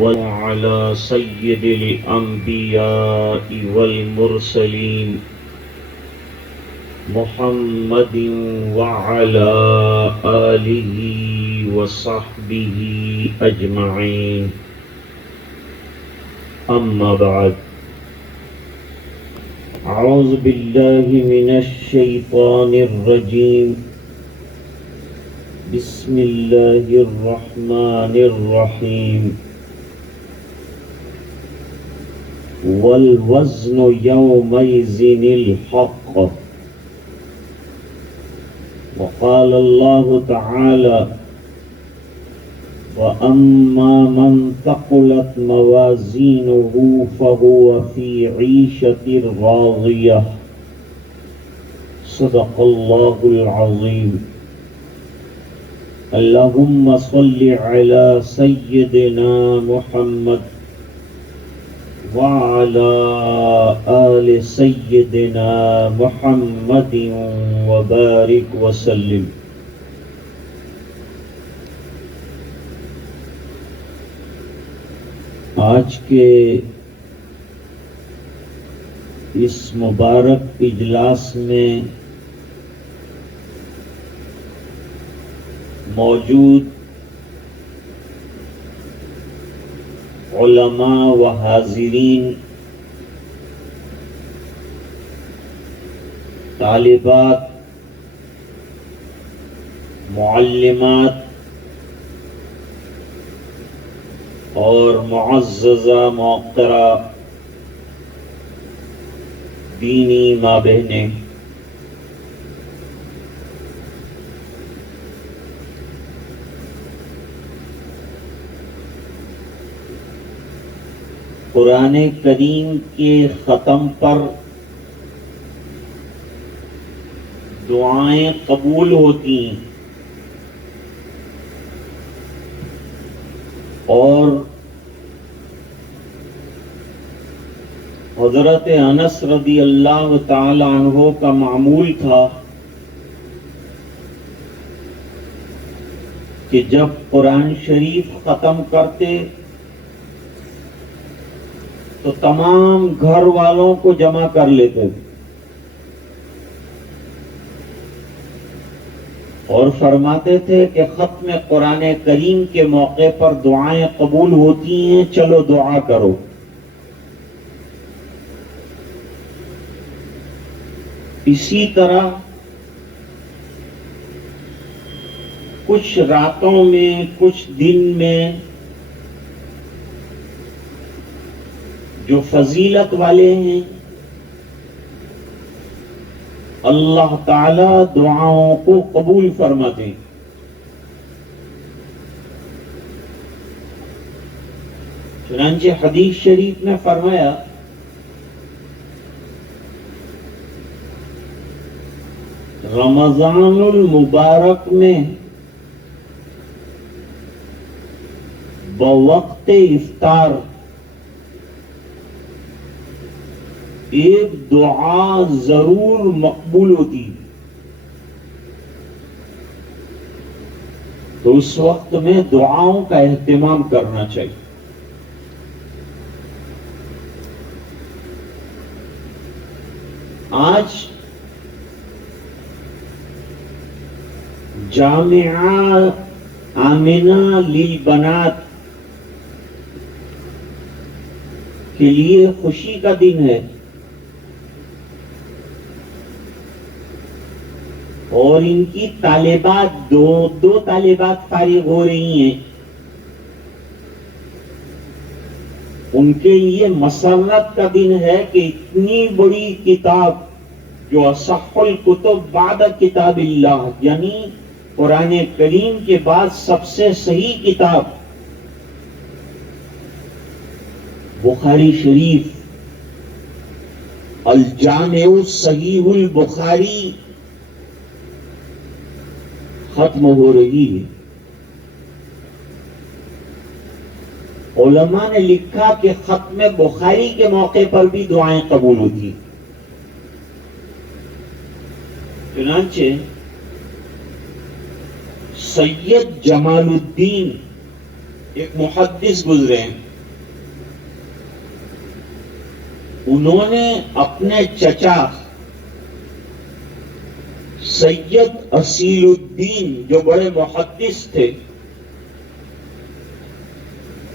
وعلى سيد الأنبياء والمرسلين محمد وعلى آله وصحبه أجمعين. أما بعد، أعوذ بالله من الشيطان الرجيم. بسم الله الرحمن الرحيم. والوزن يومئذ الحق. وقال الله تعالى: وأما من ثقلت موازينه فهو في عيشة راضية. صدق الله العظيم. اللهم صل على سيدنا محمد وعلى آل سيدنا محمد وبارك وسلم. آج کے اس مبارک اجلاس میں موجود علماء و حاضرین، طالبات، معلمات اور معززہ موقرہ دینی ماں بہنیں، قرآن کریم کے ختم پر دعائیں قبول ہوتی ہیں اور حضرت انس رضی اللہ تعالی عنہ کا معمول تھا کہ جب قرآن شریف ختم کرتے تو تمام گھر والوں کو جمع کر لیتے اور فرماتے تھے کہ ختم قرآن کریم کے موقع پر دعائیں قبول ہوتی ہیں، چلو دعا کرو۔ اسی طرح کچھ راتوں میں، کچھ دن میں جو فضیلت والے ہیں، اللہ تعالی دعاؤں کو قبول فرماتے ہیں۔ چنانچہ حدیث شریف میں فرمایا: رمضان المبارک میں بوقت افطار ایک دعا ضرور مقبول ہوتی، تو اس وقت میں دعاؤں کا اہتمام کرنا چاہیے۔ آج جامعہ آمنہ للبنات کے لیے خوشی کا دن ہے اور ان کی طالبات دو طالبات فارغ ہو رہی ہیں۔ ان کے لیے مسرت کا دن ہے کہ اتنی بڑی کتاب جو اصح الکتب بعد کتاب اللہ، یعنی قرآن کریم کے بعد سب سے صحیح کتاب بخاری شریف، الجامع صحیح البخاری ختم ہو رہی ہے۔ علماء نے لکھا کہ ختم بخاری کے موقع پر بھی دعائیں قبول ہوتی۔ چنانچہ سید جمال الدین ایک محدث گزرے ہیں، انہوں نے اپنے چچا سید اصیل الدین جو بڑے محدث تھے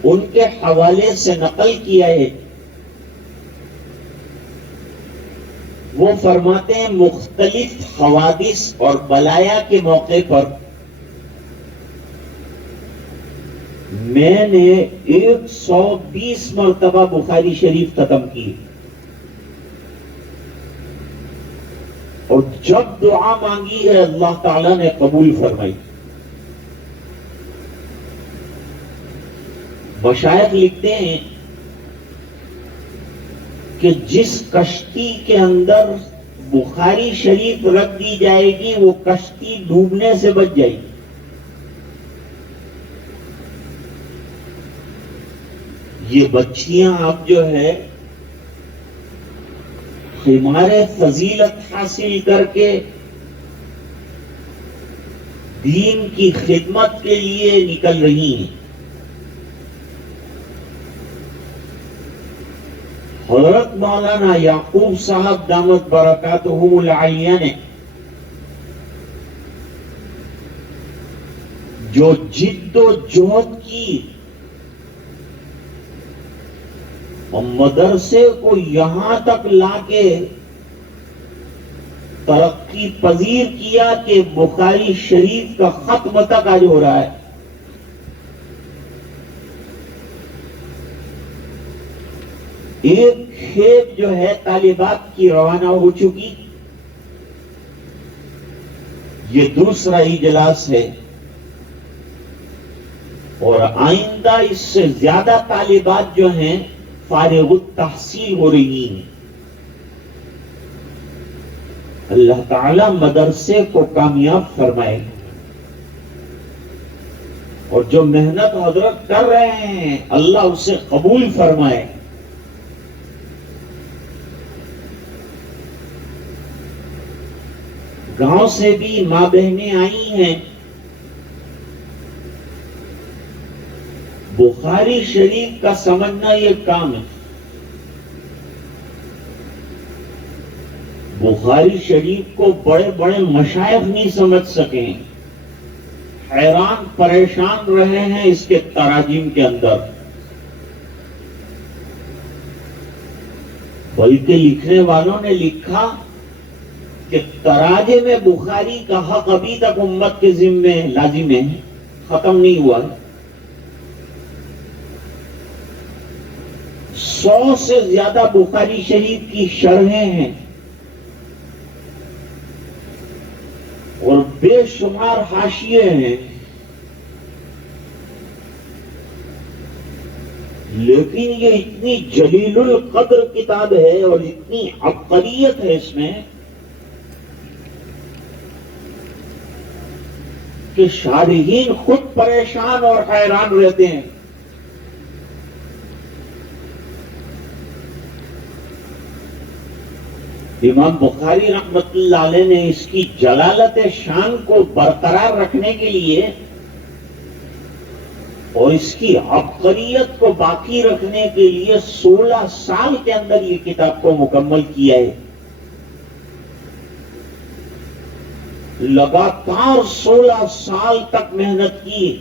ان کے حوالے سے نقل کیا ہے، وہ فرماتے ہیں مختلف حوادث اور بلایا کے موقع پر میں نے 120 مرتبہ بخاری شریف ختم کی، اور جب دعا مانگی ہے اللہ تعالیٰ نے قبول فرمائی۔ مشائخ لکھتے ہیں کہ جس کشتی کے اندر بخاری شریف رکھ دی جائے گی وہ کشتی ڈوبنے سے بچ جائے گی۔ یہ بچیاں اب جو ہے ہمارے فضیلت حاصل کر کے دین کی خدمت کے لیے نکل رہی ہیں۔ حضرت مولانا یعقوب صاحب دامت برکاتہم العالیہ نے جو جد و جہد کی اور مدرسے کو یہاں تک لا کے ترقی پذیر کیا کہ بخاری شریف کا ختم تک آج ہو رہا ہے۔ ایک کھیپ جو ہے طالبات کی روانہ ہو چکی، یہ دوسرا اجلاس ہے، اور آئندہ اس سے زیادہ طالبات جو ہیں فارغ التحصیل ہو رہی ہیں۔ اللہ تعالی مدرسے کو کامیاب فرمائے، اور جو محنت حضرت کر رہے ہیں اللہ اسے قبول فرمائے۔ گاؤں سے بھی ماں بہنیں آئی ہیں، بخاری شریف کا سمجھنا یہ کام ہے۔ بخاری شریف کو بڑے بڑے مشائخ نہیں سمجھ سکے، حیران پریشان رہے ہیں اس کے تراجم کے اندر، بلکہ لکھنے والوں نے لکھا کہ تراجم بخاری کا حق ابھی تک امت کے ذمے لازم ہے، ختم نہیں ہوا۔ 100 سے زیادہ بخاری شریف کی شرحیں ہیں اور بے شمار حاشیے ہیں، لیکن یہ اتنی جلیل القدر کتاب ہے اور اتنی عبقریت ہے اس میں کہ شارحین خود پریشان اور حیران رہتے ہیں۔ امام بخاری رحمت اللہ علیہ نے اس کی جلالت شان کو برقرار رکھنے کے لیے اور اس کی عبقریت کو باقی رکھنے کے لیے 16 سال کے اندر یہ کتاب کو مکمل کیا ہے۔ لگاتار 16 سال تک محنت کی،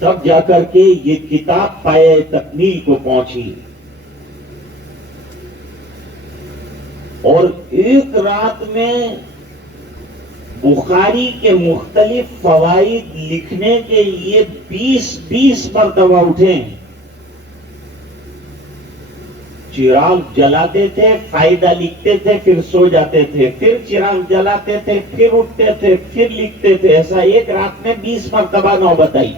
تب جا کر کے یہ کتاب پائے تکمیل کو پہنچی، اور ایک رات میں بخاری کے مختلف فوائد لکھنے کے لیے 20 مرتبہ اٹھے، چراغ جلاتے تھے، فائدہ لکھتے تھے، پھر سو جاتے تھے، پھر چراغ جلاتے تھے، پھر اٹھتے تھے، پھر لکھتے تھے، ایسا ایک رات میں 20 مرتبہ نوبت آئی۔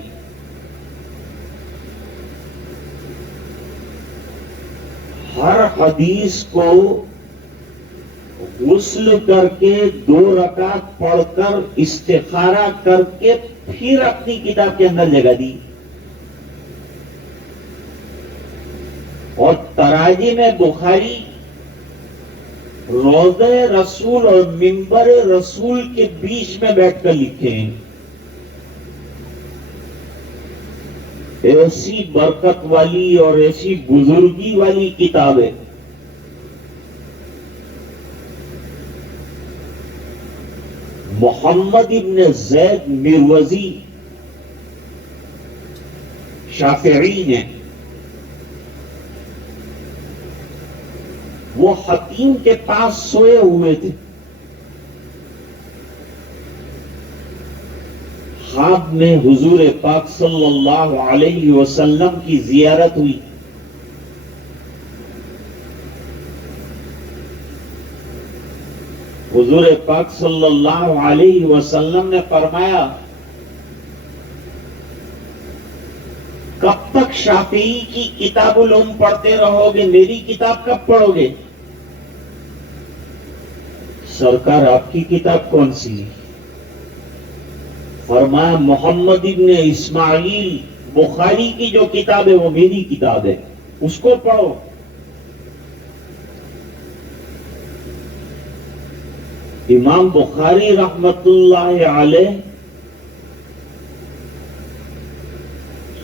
ہر حدیث کو غسل کر کے 2 رکعت پڑھ کر استخارہ کر کے پھر اپنی کتاب کے اندر جگہ دی، اور تراجم بخاری روضہ رسول اور منبر رسول کے بیچ میں بیٹھ کر لکھے ہیں۔ ایسی برکت والی اور ایسی بزرگی والی کتاب ہے. محمد ابن زید مروزی شافعی نے، وہ حکیم کے پاس سوئے ہوئے تھے. خواب میں حضور پاک صلی اللہ علیہ وسلم کی زیارت ہوئی. حضور پاک صلی اللہ علیہ وسلم نے فرمایا، کب تک شافعی کی کتاب العلوم پڑھتے رہو گے؟ میری کتاب کب پڑھو گے؟ سرکار آپ کی کتاب کون سی ہے؟ فرمایا محمد ابن اسماعیل بخاری کی جو کتاب ہے وہ میری کتاب ہے، اس کو پڑھو. امام بخاری رحمت اللہ علیہ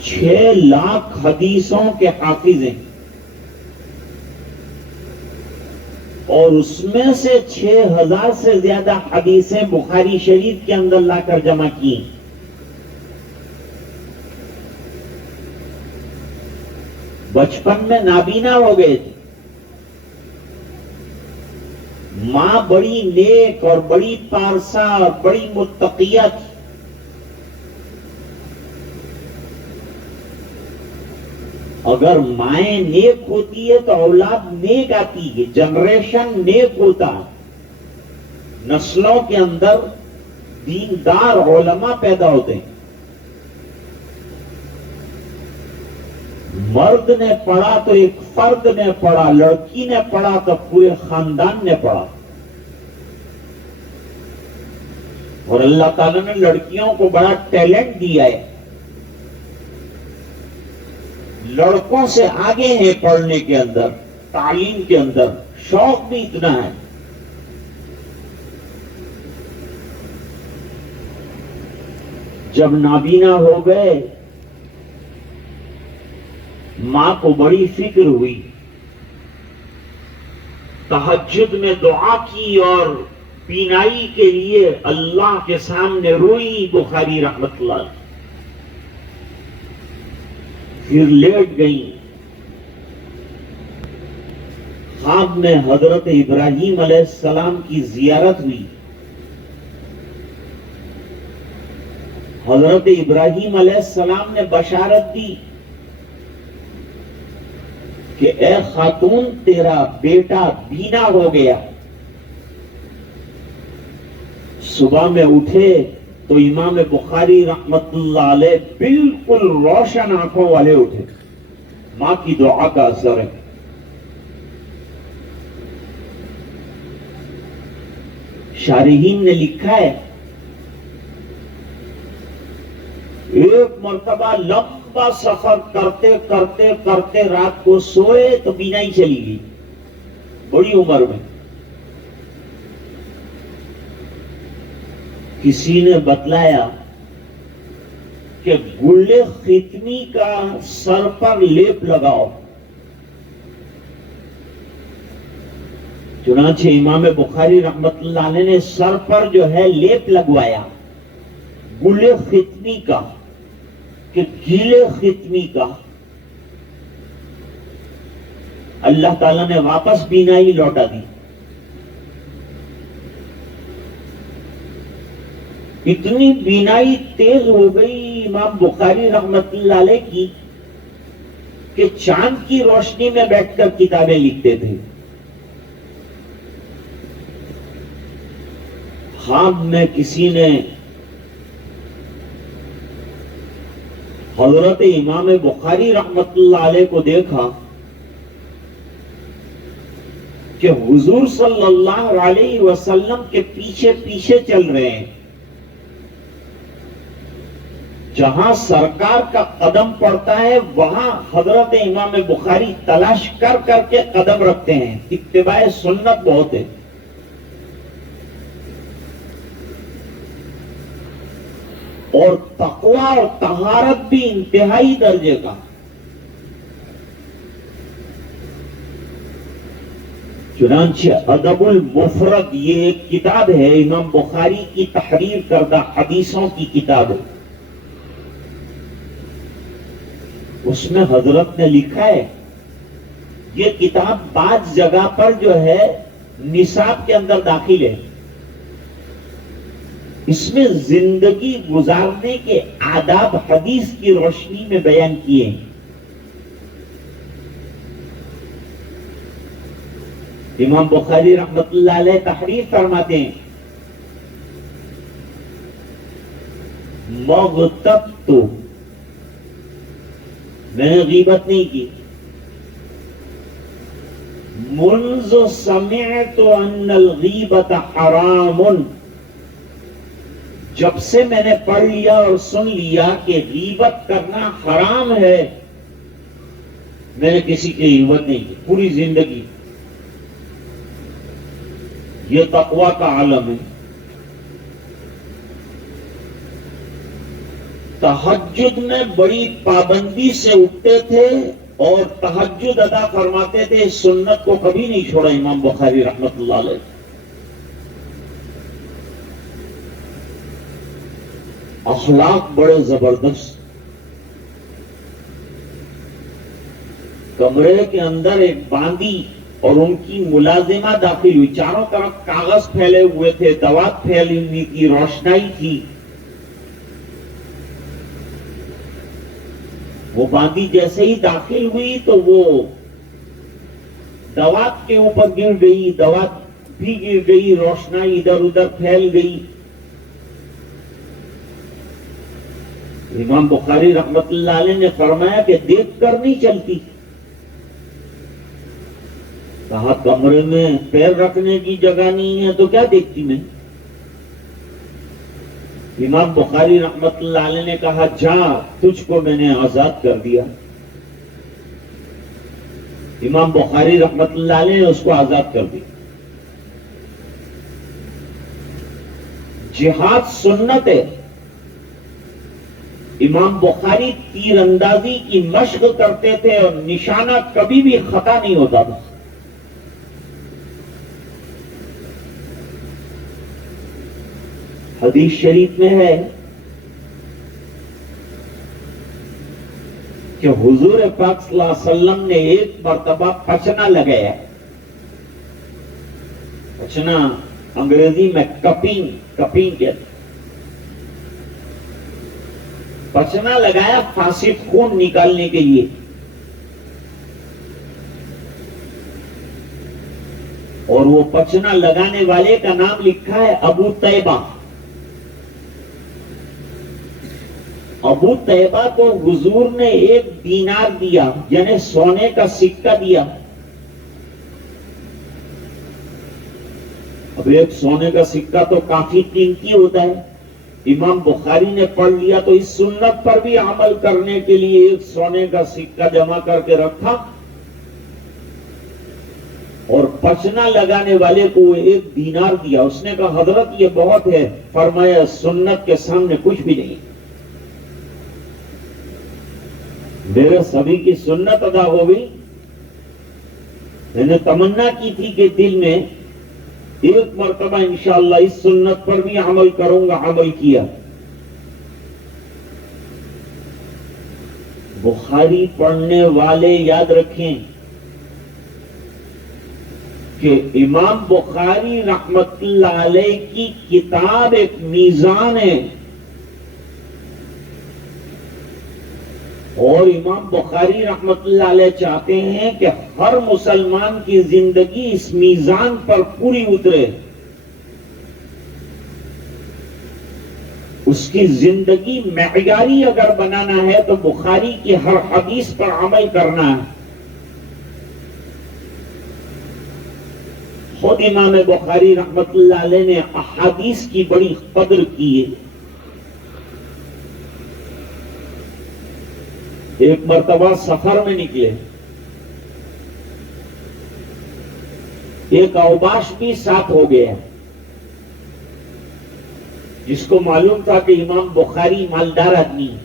6,00,000 حدیثوں کے حافظ ہیں، اور اس میں سے 6,000 سے زیادہ حدیثیں بخاری شریف کے اندر لا کر جمع کی. بچپن میں نابینا ہو گئے تھے. ماں بڑی نیک اور بڑی پارسا اور بڑی متقیہ تھی. اگر مائیں نیک ہوتی ہے تو اولاد نیک آتی ہے، جنریشن نیک ہوتا ہے، نسلوں کے اندر دیندار علماء پیدا ہوتے ہیں. مرد نے پڑھا تو ایک فرد نے پڑھا، لڑکی نے پڑھا تو پورے خاندان نے پڑھا. اور اللہ تعالیٰ نے لڑکیوں کو بڑا ٹیلنٹ دیا ہے، لڑکوں سے آگے ہیں پڑھنے کے اندر، تعلیم کے اندر، شوق بھی اتنا ہے. جب نابینا ہو گئے ماں کو بڑی فکر ہوئی، تہجد میں دعا کی اور بینائی کے لیے اللہ کے سامنے روئی بخاری رحمت اللہ علیہ. پھر لیٹ گئی. خواب میں حضرت ابراہیم علیہ السلام کی زیارت ہوئی. حضرت ابراہیم علیہ السلام نے بشارت دی کہ اے خاتون تیرا بیٹا بینا ہو گیا. صبح میں اٹھے تو امام بخاری رحمت اللہ علیہ بالکل روشن آنکھوں والے اٹھے. ماں کی دعا کا اثر ہے. شارحین نے لکھا ہے ایک مرتبہ لمبا سفر کرتے کرتے کرتے رات کو سوئے تو بینائی چلی گئی بڑی عمر میں. کسی نے بتلایا کہ گلے ختمی کا سر پر لیپ لگاؤ. چنانچہ امام بخاری رحمت اللہ علیہ نے سر پر جو ہے لیپ لگوایا گلے ختمی کا، کہ گیلے ختمی کا. اللہ تعالیٰ نے واپس بینائی لوٹا دی. اتنی بینائی تیز ہو گئی امام بخاری رحمت اللہ علیہ کی کہ چاند کی روشنی میں بیٹھ کر کتابیں لکھتے تھے. خواب میں کسی نے حضرت امام بخاری رحمت اللہ علیہ کو دیکھا کہ حضور صلی اللہ علیہ وسلم کے پیچھے پیچھے چل رہے ہیں. جہاں سرکار کا قدم پڑتا ہے وہاں حضرت امام بخاری تلاش کر کر کے قدم رکھتے ہیں. اتباع سنت بہت ہے. اور تقوی اور طہارت بھی انتہائی درجے کا. چنانچہ ادب المفرد یہ ایک کتاب ہے، امام بخاری کی تحریر کردہ حدیثوں کی کتاب ہے. اس میں حضرت نے لکھا ہے، یہ کتاب بعض جگہ پر جو ہے نصاب کے اندر داخل ہے. اس میں زندگی گزارنے کے آداب حدیث کی روشنی میں بیان کیے ہیں. امام بخاری رحمت اللہ علیہ تحریر فرماتے ہیں، مغتبت، میں نے غیبت نہیں کی، منذ سمعت ان الغیبت حرام، جب سے میں نے پڑھ لیا اور سن لیا کہ غیبت کرنا حرام ہے، میں نے کسی کی غیبت نہیں کی پوری زندگی. یہ تقوی کا عالم ہے. تہجد میں بڑی پابندی سے اٹھتے تھے اور تہجد ادا فرماتے تھے. سنت کو کبھی نہیں چھوڑا امام بخاری رحمت اللہ علیہ. اخلاق بڑے زبردست. کمرے کے اندر ایک باندی اور ان کی ملازمہ داخل ہوئی. چاروں طرف کاغذ پھیلے ہوئے تھے، دوات پھیلی ہوئی تھی، روشنائی تھی. وہ باندی جیسے ہی داخل ہوئی تو وہ دوات کے اوپر گر گئی، دوات بھی گر گئی، روشنائی ادھر ادھر پھیل گئی. امام بخاری رحمت اللہ علیہ نے فرمایا کہ دیکھ کر نہیں چلتی. کہا کمرے میں پیر رکھنے کی جگہ نہیں ہے تو کیا دیکھتی میں. امام بخاری رحمت اللہ علیہ نے کہا جا، تجھ کو میں نے آزاد کر دیا. امام بخاری رحمت اللہ علیہ نے اس کو آزاد کر دیا. جہاد سنت ہے. امام بخاری تیر اندازی کی مشق کرتے تھے اور نشانہ کبھی بھی خطا نہیں ہوتا تھا. حدیث شریف میں ہے کہ حضور پاک صلی اللہ علیہ وسلم نے ایک مرتبہ پچنا لگایا. پچنا انگریزی میں کپنگ کہتے. پچنا لگایا فاسد خون نکالنے کے لیے. اور وہ پچنا لگانے والے کا نام لکھا ہے ابو طیبہ. ابو طیبہ کو حضور نے 1 دینار دیا، یعنی سونے کا سکہ دیا. اب ایک سونے کا سکہ تو کافی قیمتی ہوتا ہے. امام بخاری نے پڑھ لیا تو اس سنت پر بھی عمل کرنے کے لیے 1 سونے کا سکہ جمع کر کے رکھا اور پچنا لگانے والے کو 1 دینار دیا. اس نے کہا حضرت یہ بہت ہے. فرمایا سنت کے سامنے کچھ بھی نہیں. میرے سبھی کی سنت ادا ہو گئی. میں نے تمنا کی تھی کہ دل میں ایک مرتبہ انشاءاللہ اس سنت پر بھی عمل کروں گا. عمل کیا. بخاری پڑھنے والے یاد رکھیں کہ امام بخاری رحمت اللہ علیہ کی کتاب ایک میزان ہے اور امام بخاری رحمت اللہ علیہ چاہتے ہیں کہ ہر مسلمان کی زندگی اس میزان پر پوری اترے. اس کی زندگی معیاری اگر بنانا ہے تو بخاری کی ہر حدیث پر عمل کرنا ہے. خود امام بخاری رحمت اللہ علیہ نے احادیث کی بڑی قدر کی ہے. ایک مرتبہ سفر میں نکلے، ایک اوباش بھی ساتھ ہو گیا. جس کو معلوم تھا کہ امام بخاری مالدار آدمی ہے.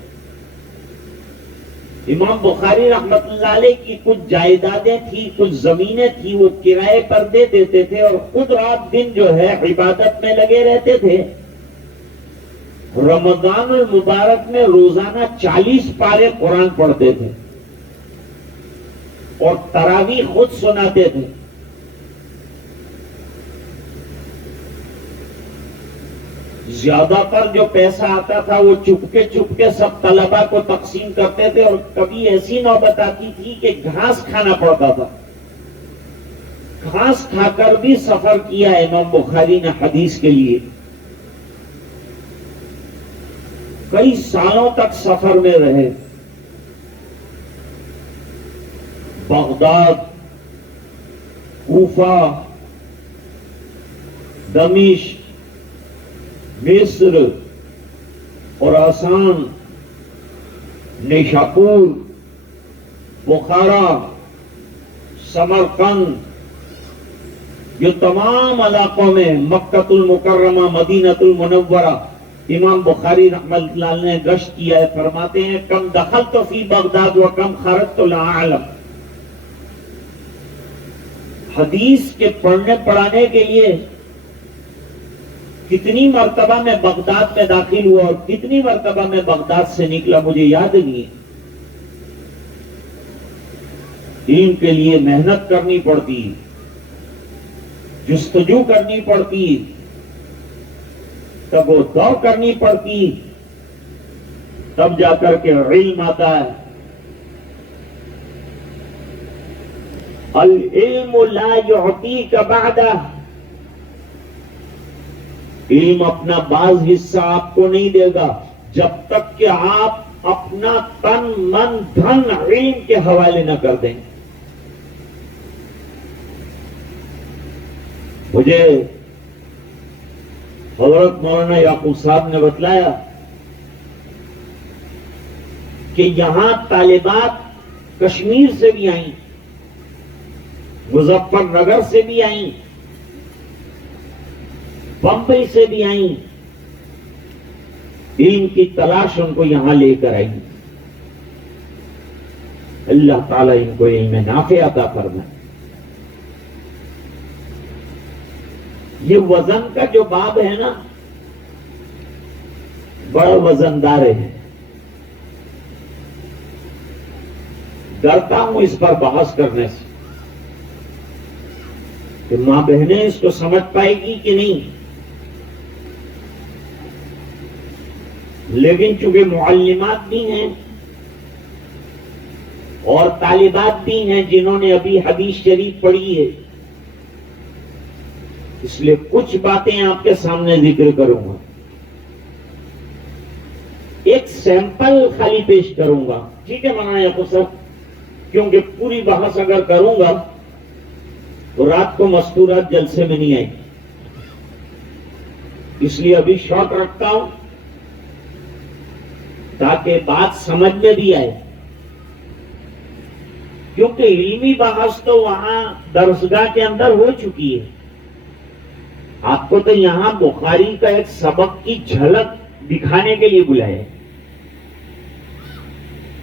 امام بخاری رحمت اللہ علیہ کی کچھ جائیدادیں تھیں، کچھ زمینیں تھیں، وہ کرائے پر دے دیتے تھے اور خود رات دن جو ہے عبادت میں لگے رہتے تھے. رمضان المبارک میں روزانہ 40 پارے قرآن پڑھتے تھے اور تراویح خود سناتے تھے. زیادہ تر جو پیسہ آتا تھا وہ چپ کے سب طلبہ کو تقسیم کرتے تھے، اور کبھی ایسی نوبت آتی تھی کہ گھاس کھانا پڑتا تھا. گھاس کھا کر بھی سفر کیا امام بخاری نے حدیث کے لیے. کئی سالوں تک سفر میں رہے. بغداد، کوفہ، دمشق، مصر، خراسان، نیشاپور، بخارا، سمرقند، یہ تمام علاقوں میں مکۃ المکرمہ، مدینۃ المنورہ امام بخاری رحمۃ اللہ نے گشت کیا ہے. فرماتے ہیں کم دخلت فی بغداد و کم خرجت لا اعلم. حدیث کے پڑھنے پڑھانے کے لیے کتنی مرتبہ میں بغداد میں داخل ہوا اور کتنی مرتبہ میں بغداد سے نکلا مجھے یاد نہیں. دین کے لیے محنت کرنی پڑتی، جستجو کرنی پڑتی، تب وہ دور کرنی پڑتی، تب جا کر کے علم آتا ہے. العلم لا يعطيك بعده. علم اپنا بعض حصہ آپ کو نہیں دے گا جب تک کہ آپ اپنا تن من دھن علم کے حوالے نہ کر دیں. مجھے حضرت مولانا یعقوب صاحب نے بتلایا کہ یہاں طالبات کشمیر سے بھی آئیں، مظفر نگر سے بھی آئیں، بمبئی سے بھی آئیں. علم کی تلاش ان کو یہاں لے کر آئی. اللہ تعالیٰ ان کو علم نافع عطا فرمائے. یہ وزن کا جو باب ہے نا، بڑا وزندار ہے. ڈرتا ہوں اس پر بحث کرنے سے کہ ماں بہنیں اس کو سمجھ پائے گی کہ نہیں. لیکن چونکہ معلمات بھی ہیں اور طالبات بھی ہیں جنہوں نے ابھی حدیث شریف پڑھی ہے، اس لیے کچھ باتیں آپ کے سامنے ذکر کروں گا. ایک سیمپل خالی پیش کروں گا، ٹھیک ہے مولانا یعقوب صاحب؟ کیونکہ پوری بحث اگر کروں گا تو رات کو مستورات جلسے میں نہیں آئے گی، اس لیے ابھی شارٹ رکھتا ہوں تاکہ بات سمجھ میں بھی آئے. کیونکہ علمی بحث تو وہاں درسگاہ کے اندر ہو چکی ہے. آپ کو تو یہاں بخاری کا ایک سبق کی جھلک دکھانے کے لیے بلائے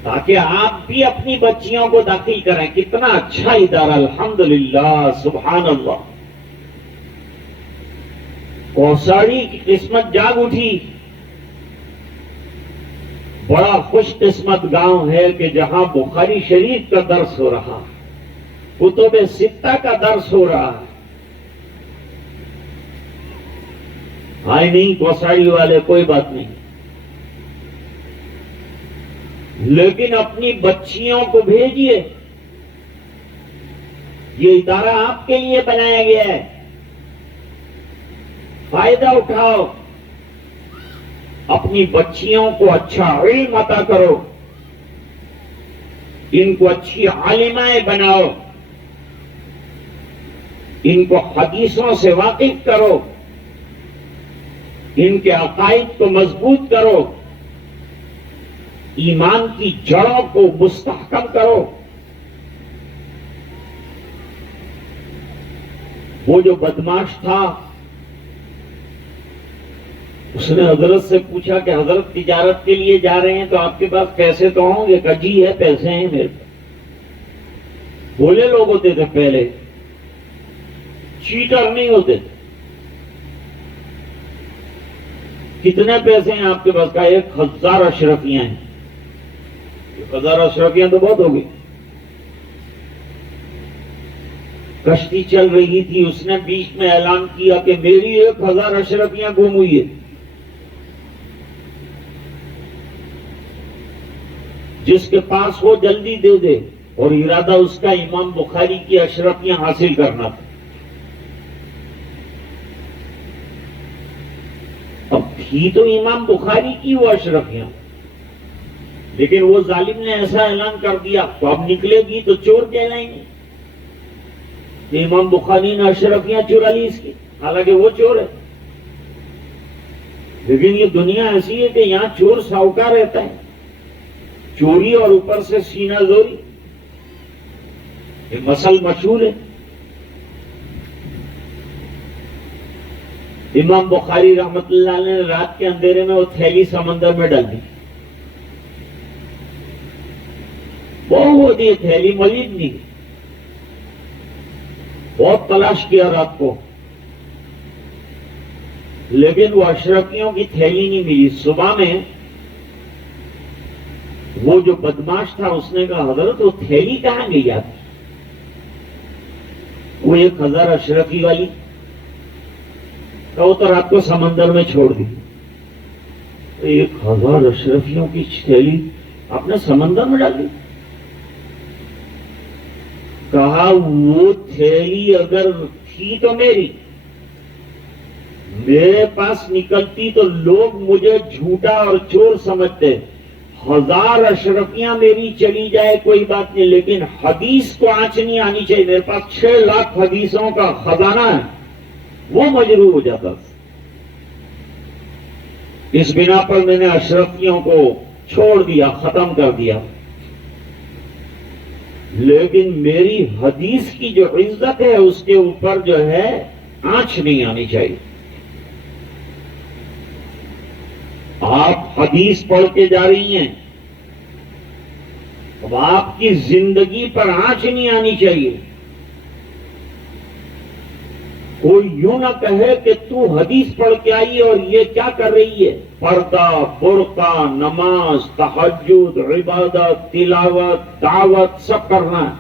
تاکہ آپ بھی اپنی بچیوں کو داخل کریں. کتنا اچھا ادارہ، الحمدللہ، سبحان اللہ. کوساڑی کی قسمت جاگ اٹھی. بڑا خوش قسمت گاؤں ہے کہ جہاں بخاری شریف کا درس ہو رہا، کتب ستہ کا درس ہو رہا. آئے نہیں کوساڑی والے، کوئی بات نہیں، لیکن اپنی بچیوں کو بھیجیے. یہ ادارہ آپ کے لیے بنایا گیا ہے، فائدہ اٹھاؤ. اپنی بچیوں کو اچھا علم عطا کرو، ان کو اچھی عالمائیں بناؤ، ان کو حدیثوں سے واقف کرو، ان کے عقائد کو مضبوط کرو، ایمان کی جڑوں کو مستحکم کرو. وہ جو بدماش تھا اس نے حضرت سے پوچھا کہ حضرت تجارت کے لیے جا رہے ہیں تو آپ کے پاس پیسے تو ہوں گے؟ کہ جی ہے، پیسے ہیں میرے پاس۔ بھولے لوگ ہوتے تھے پہلے، چیٹر نہیں ہوتے تھے۔ کتنے پیسے ہیں آپ کے پاس؟ کا 1000 اشرفیاں ہیں۔ 1000 اشرفیاں تو بہت ہو گئی۔ کشتی چل رہی تھی، اس نے بیچ میں اعلان کیا کہ میری 1000 اشرفیاں گم ہوئی ہے۔ جس کے پاس ہو جلدی دے دے، اور ارادہ اس کا امام بخاری کی اشرفیاں حاصل کرنا تھا۔ اب تھی تو امام بخاری کی وہ اشرفیاں، لیکن وہ ظالم نے ایسا اعلان کر دیا تو اب نکلے گی تو چور کہلائیں گے کہ امام بخاری نے اشرفیاں چرا لی اس کی، حالانکہ وہ چور ہے۔ لیکن یہ دنیا ایسی ہے کہ یہاں چور ساہوکار رہتا ہے، چوری اور اوپر سے سینہ زوری، یہ مسل مشہور ہے۔ امام بخاری رحمت اللہ علیہ نے رات کے اندھیرے میں وہ تھیلی سمندر میں ڈال دی۔ بہت یہ تھیلی ملید نہیں، بہت تلاش کیا رات کو، لیکن وہ اشرفیوں کی تھیلی نہیں ملی۔ صبح میں وہ جو بدماش تھا اس نے کہا حضرت وہ تھیلی کہاں گئی آپ کی؟ وہ 1000 اشرفی والی، وہ تو رات کو سمندر میں چھوڑ دی۔ 1000 اشرفیوں کی تھیلی آپ نے سمندر میں ڈال دی؟ کہا وہ تھیلی اگر تھی تو میرے پاس نکلتی تو لوگ مجھے جھوٹا اور چور سمجھتے۔ 1000 اشرفیاں میری چلی جائے کوئی بات نہیں، لیکن حدیث کو آنچ نہیں آنی چاہیے۔ میرے پاس 6 لاکھ حدیثوں کا خزانہ ہے، وہ مجروح ہو جاتا۔ اس بنا پر میں نے اشرفیوں کو چھوڑ دیا، ختم کر دیا۔ لیکن میری حدیث کی جو عزت ہے اس کے اوپر جو ہے آنچ نہیں آنی چاہیے۔ آپ حدیث پڑھ کے جا رہی ہیں، اب آپ کی زندگی پر آنچ نہیں آنی چاہیے۔ کوئی یوں نہ کہے کہ تو حدیث پڑھ کے آئی اور یہ کیا کر رہی ہے؟ پردہ، برقع، نماز، تہجد، عبادت، تلاوت، دعوت سب کرنا ہے۔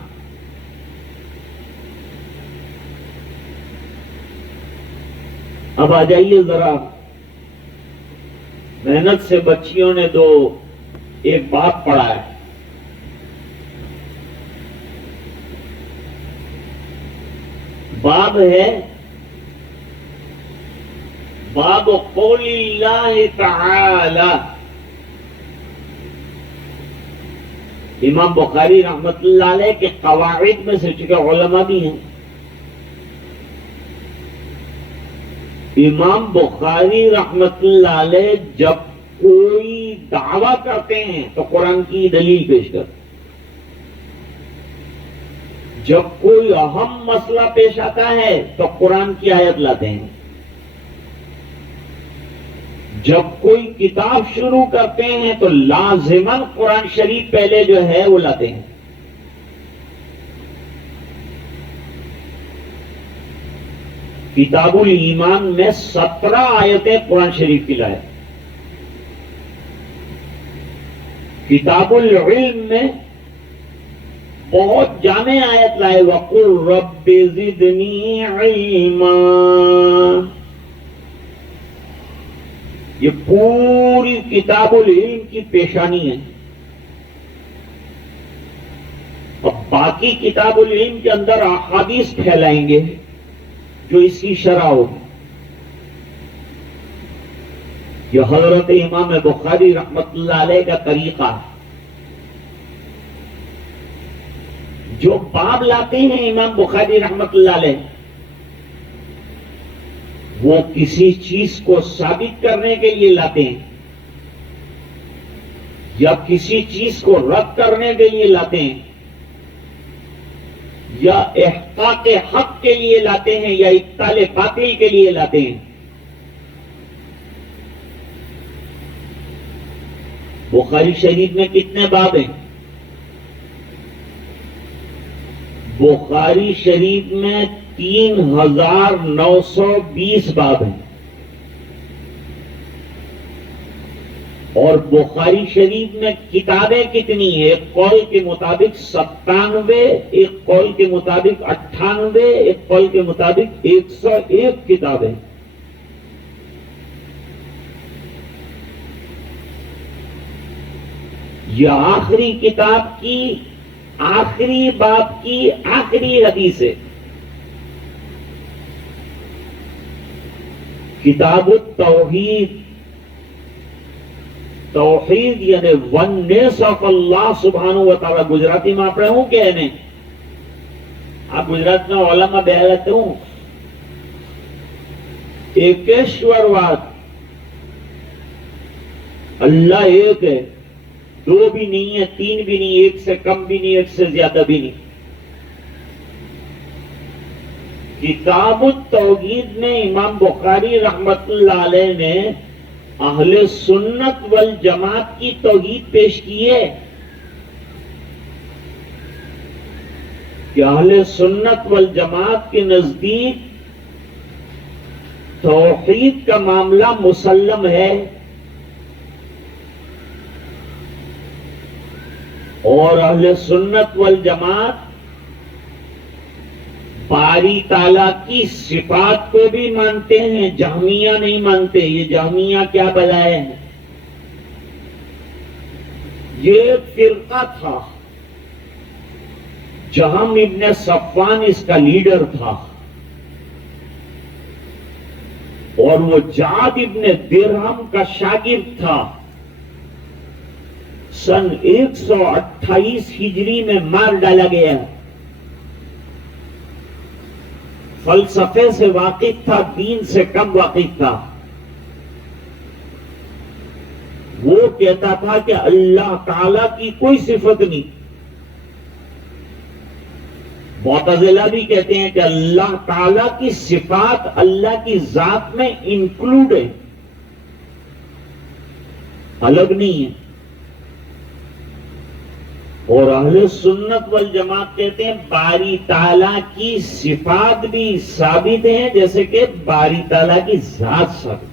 اب آ جائیے ذرا، محنت سے بچیوں نے ایک بات پڑھا ہے۔ باب ہے باب قول اللہ تعالی۔ امام بخاری رحمت اللہ علیہ کے قواعد میں سے، چونکہ علماء بھی ہیں، امام بخاری رحمت اللہ علیہ جب کوئی دعویٰ کرتے ہیں تو قرآن کی دلیل پیش کرتے ہیں۔ جب کوئی اہم مسئلہ پیش آتا ہے تو قرآن کی آیت لاتے ہیں۔ جب کوئی کتاب شروع کرتے ہیں تو لازماً قرآن شریف پہلے جو ہے وہ لاتے ہیں۔ کتاب الایمان میں 17 آیتیں قرآن شریف کی لائے۔ کتاب العلم میں بہت جامع آیت لائے، وَقُلْ رَبِّ زِدْنِي عِلْمًا۔ یہ پوری کتاب العلم کی پیشانی ہے۔ اب باقی کتاب العلم کے اندر احادیث پھیلائیں گے جو اس کی شرح ہوگی۔ یہ حضرت امام بخاری رحمت اللہ علیہ کا طریقہ ہے۔ جو باب لاتے ہیں امام بخاری رحمت اللہ علیہ، وہ کسی چیز کو ثابت کرنے کے لیے لاتے ہیں، یا کسی چیز کو رد کرنے کے لیے لاتے ہیں، یا احقاق حق کے لیے لاتے ہیں، یا ابطال باطل کے لیے لاتے ہیں۔ بخاری شریف میں کتنے باب ہیں؟ بخاری شریف میں 3920 باب ہیں، اور بخاری شریف میں کتابیں کتنی ہیں؟ ایک قول کے مطابق 97، ایک قول کے مطابق 98، ایک قول کے مطابق 101 کتابیں۔ یہ آخری کتاب کی آخری باب کی آخری حدیث ہے، کتاب التوحید۔ توحید یعنی ونیس آف اللہ سبحانہ و تعالی۔ گجراتی میں آپ ہوں کہ نہیں؟ آپ گجرات میں علماء بیعت ہوں ایکیشور واد، اللہ ایک ہے، دو بھی نہیں ہے، تین بھی نہیں، ایک سے کم بھی نہیں، ایک سے زیادہ بھی نہیں۔ کتاب التوحید میں امام بخاری رحمت اللہ علیہ نے اہل سنت والجماعت کی توحید پیش کی ہے کہ اہل سنت والجماعت کے نزدیک توحید کا معاملہ مسلم ہے، اور اہل سنت والجماعت باری تعالیٰ کی صفات کو بھی مانتے ہیں، جہمیہ نہیں مانتے۔ یہ جہمیہ کیا بلائے ہیں؟ یہ ایک فرقہ تھا، جہم ابن صفوان اس کا لیڈر تھا، اور وہ جعد ابن درہم کا شاگرد تھا۔ سن 128 ہجری میں مار ڈالا گیا۔ فلسفے سے واقف تھا، دین سے کم واقف تھا۔ وہ کہتا تھا کہ اللہ تعالی کی کوئی صفت نہیں۔ معتزلہ بھی کہتے ہیں کہ اللہ تعالی کی صفات اللہ کی ذات میں انکلوڈ ہے، الگ نہیں ہے۔ اور اہل سنت والجماعت کہتے ہیں باری تعالیٰ کی صفات بھی ثابت ہیں، جیسے کہ باری تعالیٰ کی ذات ثابت،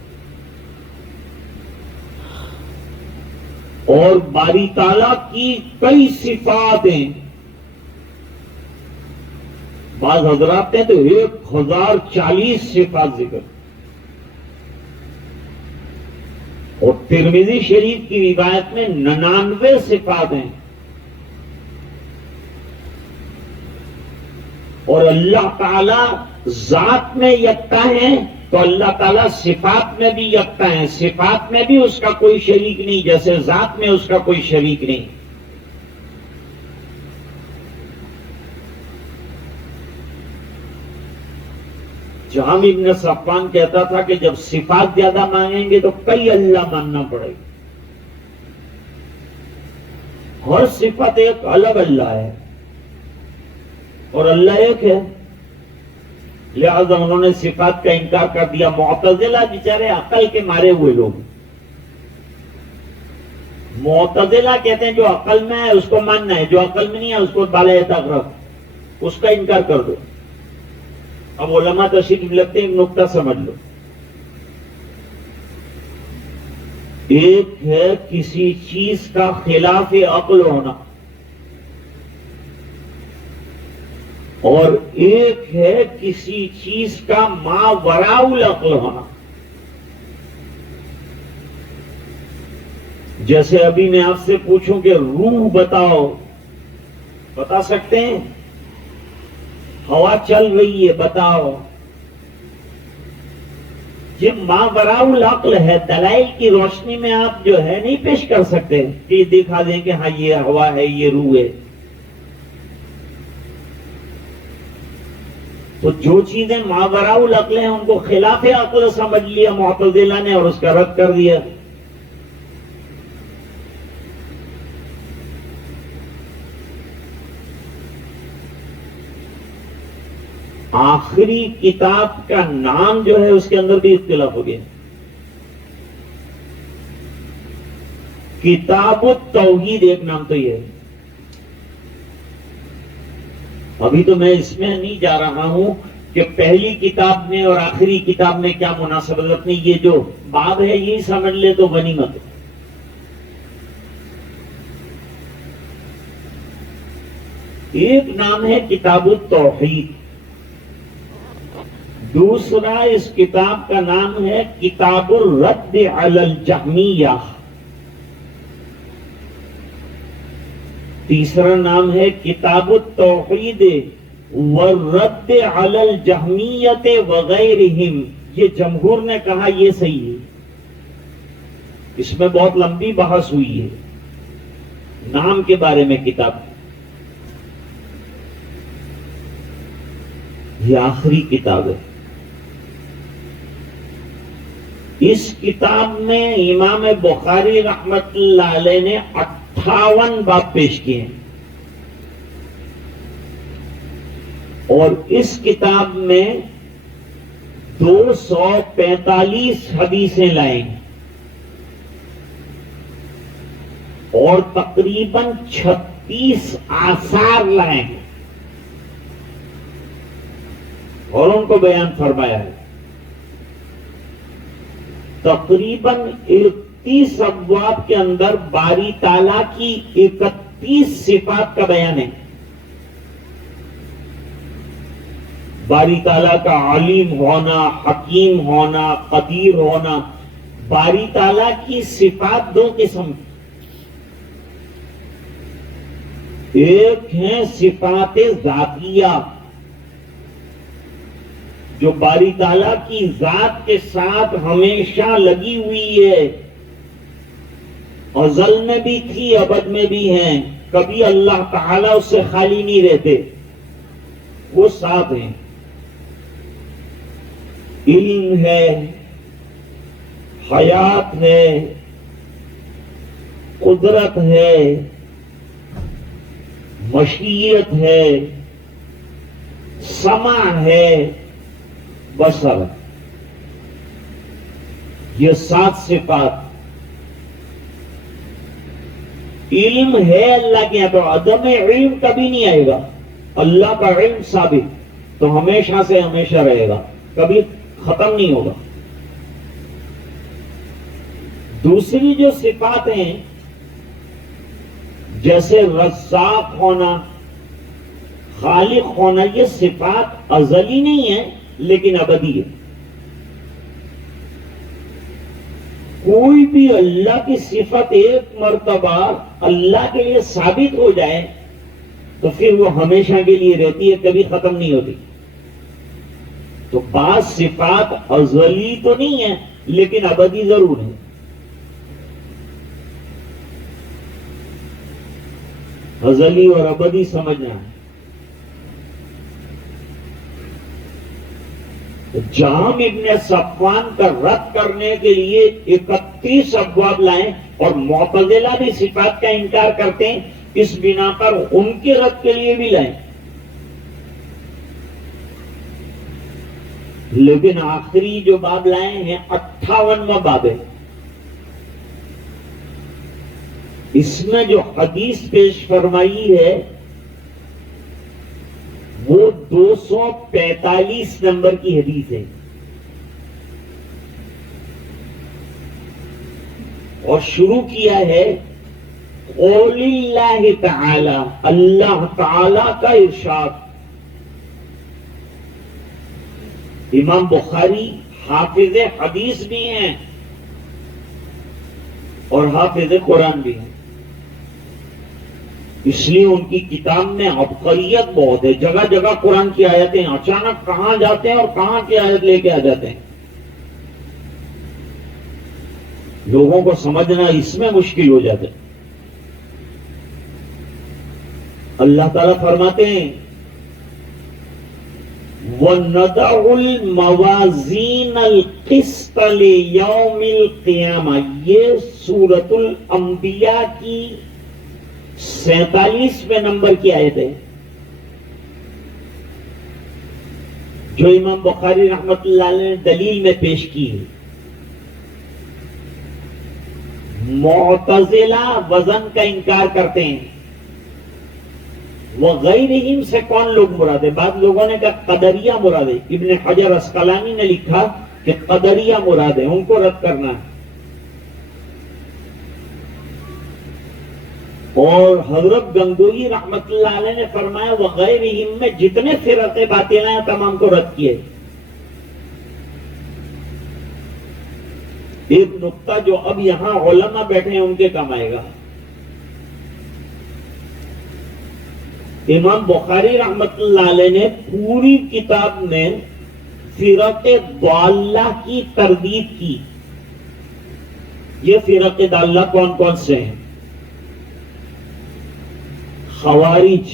اور باری تعالیٰ کی کئی صفات ہیں۔ بعض حضرات ہیں تو 1040 صفات ذکر، اور ترمذی شریف کی روایت میں 99 صفات ہیں۔ اور اللہ تعالیٰ ذات میں یکتا ہے تو اللہ تعالیٰ صفات میں بھی یکتا ہے، صفات میں بھی اس کا کوئی شریک نہیں، جیسے ذات میں اس کا کوئی شریک نہیں۔ جہم ابن صفوان کہتا تھا کہ جب صفات زیادہ مانگیں گے تو کئی اللہ ماننا پڑے گا، ہر صفت ایک الگ اللہ ہے، اور اللہ ایک ہے، لہذا انہوں نے صفات کا انکار کر دیا۔ معتزلہ بیچارے عقل کے مارے ہوئے لوگ، معتزلہ کہتے ہیں جو عقل میں ہے اس کو ماننا ہے، جو عقل میں نہیں ہے اس کو بالائے طاق رکھ، اس کا انکار کر دو۔ اب علماء تشریف لگتے ہیں، ایک نقطہ سمجھ لو۔ ایک ہے کسی چیز کا خلاف عقل ہونا، اور ایک ہے کسی چیز کا ما وراء العقل ہونا۔ جیسے ابھی میں آپ سے پوچھوں کہ روح بتاؤ، بتا سکتے ہیں؟ ہوا چل رہی ہے، بتاؤ۔ یہ ما وراء العقل ہے، دلائل کی روشنی میں آپ جو ہے نہیں پیش کر سکتے کہ دکھا دیں کہ ہاں یہ ہوا ہے، یہ روح ہے۔ تو جو چیزیں ما وراء العقل ہیں ان کو خلاف عقل سمجھ لیا معتزلہ نے، اور اس کا رد کر دیا۔ آخری کتاب کا نام جو ہے اس کے اندر بھی اختلاف ہو گیا۔ کتاب التوحید ایک نام تو یہ ہے. ابھی تو میں اس میں نہیں جا رہا ہوں کہ پہلی کتاب میں اور آخری کتاب میں کیا مناسبت. اپنی یہ جو باب ہے یہی سمجھ لے تو غنیمت. ایک نام ہے کتاب التوحید، دوسرا اس کتاب کا نام ہے کتاب الرد علی الجہمیہ، تیسرا نام ہے کتاب التوحید والرد علی الجہمیۃ وغیرہم. یہ جمہور نے کہا یہ صحیح ہے، اس میں بہت لمبی بحث ہوئی ہے نام کے بارے میں. کتاب یہ آخری کتاب ہے. اس کتاب میں امام بخاری رحمت اللہ علیہ نے 58 باب پیش کیے ہیں، اور اس کتاب میں 245 حدیثیں لائے ہیں، اور تقریباً 36 آثار لائے ہیں اور ان کو بیان فرمایا ہے. تقریباً 31 ابواب کے اندر باری تعالیٰ کی 31 صفات کا بیان ہے. باری تعالیٰ کا علیم ہونا، حکیم ہونا، قدیر ہونا. باری تعالیٰ کی صفات دو قسم، ایک ہیں صفات ذاتیہ جو باری تعالیٰ کی ذات کے ساتھ ہمیشہ لگی ہوئی ہے، ازل میں بھی تھی ابد میں بھی ہیں، کبھی اللہ تعالیٰ اس سے خالی نہیں رہتے، وہ ساتھ ہیں. علم ہے، حیات ہے، قدرت ہے، مشیت ہے، سمع ہے، بصر. یہ 7 صفات. علم ہے اللہ کے یہاں، تو عدم علم کبھی نہیں آئے گا. اللہ کا علم ثابت تو ہمیشہ سے ہمیشہ رہے گا، کبھی ختم نہیں ہوگا. دوسری جو صفات ہیں جیسے رزاق ہونا، خالق ہونا، یہ صفات ازلی نہیں ہے لیکن ابدی ہے. کوئی بھی اللہ کی صفت ایک مرتبہ اللہ کے لیے ثابت ہو جائے تو پھر وہ ہمیشہ کے لیے رہتی ہے، کبھی ختم نہیں ہوتی. تو بعض صفات ازلی تو نہیں ہے لیکن ابدی ضرور ہے. ازلی اور ابدی سمجھنا ہے. جام ابن صفوان کا رد کرنے کے لیے 31 ابواب لائیں، اور معتزلہ بھی صفات کا انکار کرتے ہیں، اس بنا پر ان کے رد کے لیے بھی لائیں. لیکن آخری جو باب لائے ہیں 58واں باب ہے. اس میں جو حدیث پیش فرمائی ہے وہ 245 نمبر کی حدیث ہے، اور شروع کیا ہے قول اللہ تعالی، اللہ تعالی کا ارشاد. امام بخاری حافظ حدیث بھی ہیں اور حافظ قرآن بھی ہیں، اس لیے ان کی کتاب میں عبقریت بہت ہے. جگہ جگہ قرآن کی آیتیں اچانک کہاں جاتے ہیں اور کہاں کی آیت لے کے آ جاتے ہیں. لوگوں کو سمجھنا اس میں مشکل ہو جاتا ہے. اللہ تعالیٰ فرماتے ہیں وَنَضَعُ الْمَوَازِينَ الْقِسْطَ لِيَوْمِ الْقِيَامَةِ. یہ سورۃ الانبیاء کی 47ویں نمبر کی آیت ہے جو امام بخاری رحمت اللہ علیہ نے دلیل میں پیش کی ہے. معتزلہ وزن کا انکار کرتے ہیں. وغیرہم سے کون لوگ مراد ہے؟ بعض لوگوں نے کہا قدریہ مراد ہے. ابن حجر عسقلانی نے لکھا کہ قدریہ مراد ہے، ان کو رد کرنا ہے. اور حضرت گنگوہی رحمت اللہ علیہ نے فرمایا وغیرہم میں جتنے فرقے باطل ہیں تمام کو رد کیے. ایک نقطہ جو اب یہاں علماء بیٹھے ہیں ان کے کام آئے گا. امام بخاری رحمت اللہ علیہ نے پوری کتاب میں فرق ضالہ کی تردید کی. یہ فرق ضالہ کون کون سے ہیں؟ خوارج،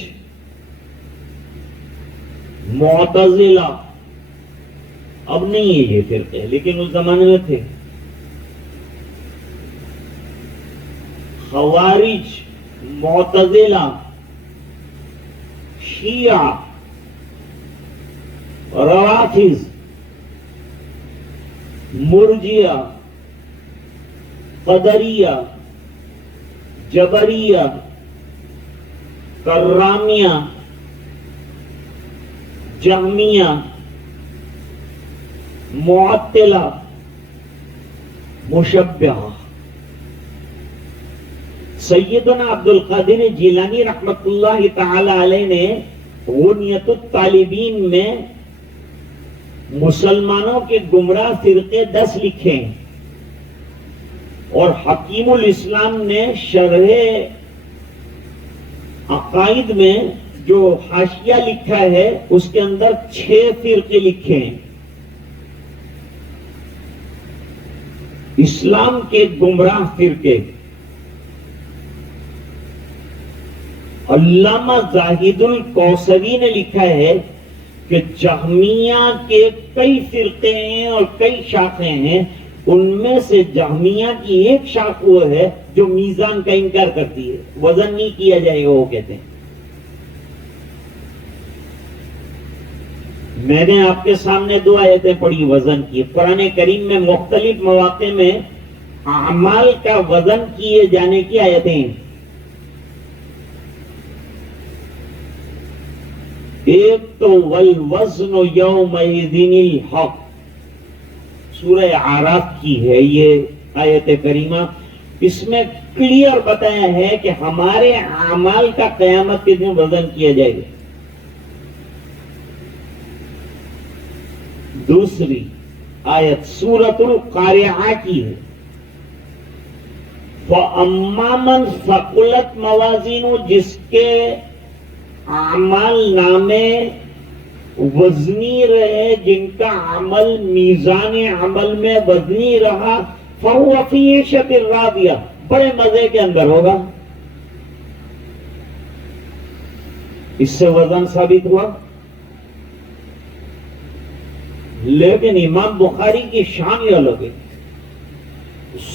معتزلہ، اب نہیں ہے یہ فرقے لیکن اس زمانے میں تھے. خوارج، معتزلہ، شیعہ، روافض، مرجیہ، قدریہ، جبریہ، کرامیہ، جہمیہ، معطلہ، مشبہہ. سیدنا عبد القادر جیلانی رحمت اللہ تعالی علیہ نے غنیت الطالبین میں مسلمانوں کے گمراہ فرقے 10 لکھے ہیں، اور حکیم الاسلام نے شرح عقائد میں جو حاشیہ لکھا ہے اس کے اندر 6 فرقے لکھے ہیں. اسلام کے گمراہ فرقے. علامہ زاہد الکوثری نے لکھا ہے کہ جہمیہ کے کئی فرقے ہیں اور کئی شاخیں ہیں، ان میں سے جہمیہ کی ایک شاخ وہ ہے جو میزان کا انکار کرتی ہے، وزن نہیں کیا جائے گا وہ کہتے ہیں. میں نے آپ کے سامنے 2 آیتیں پڑھی وزن کی. قرآن کریم میں مختلف مواقع میں اعمال کا وزن کیے جانے کی آیتیں ہیں. ایک تو والوزن یومئذ الحق، سورہ اعراف کی ہے یہ آیت کریمہ. اس میں کلیئر بتایا ہے کہ ہمارے اعمال کا قیامت کے دن وزن کیا جائے گا. دوسری آیت سورۃ القارعہ کی ہے. فَأَمَّا مَنْ ثَقُلَتْ مَوَازِينُهُ، جس کے اعمال نامے وزنی رہے، جن کا عمل میزان عمل میں وزنی رہا، فَهُوَ فِي عِيشَةٍ رَاضِيَةٍ، بڑے مزے کے اندر ہوگا. اس سے وزن ثابت ہوا. لیکن امام بخاری کی شان ہی الگ ہے.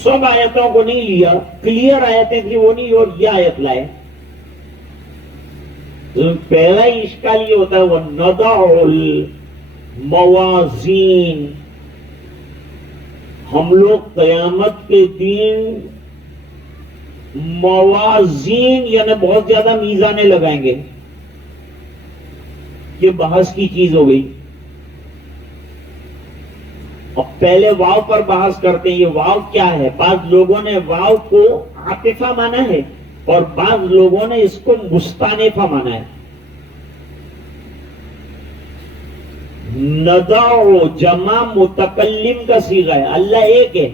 سب آیتوں کو نہیں لیا، کلیئر آیتیں تھی وہ نہیں، اور یہ آیت لائے. پہلا ہی اشکال یہ ہوتا ہے وَنَضَعُ الْمَوَازِينَ، ہم لوگ قیامت کے دن موازین یعنی بہت زیادہ میزانیں لگائیں گے. یہ بحث کی چیز ہو گئی. اب پہلے واو پر بحث کرتے ہیں. یہ واو کیا ہے؟ بعض لوگوں نے واو کو عاطفہ مانا ہے اور بعض لوگوں نے اس کو مستانفہ مانا ہے. نضع جمع متکلم کا صیغہ ہے، اللہ ایک ہے.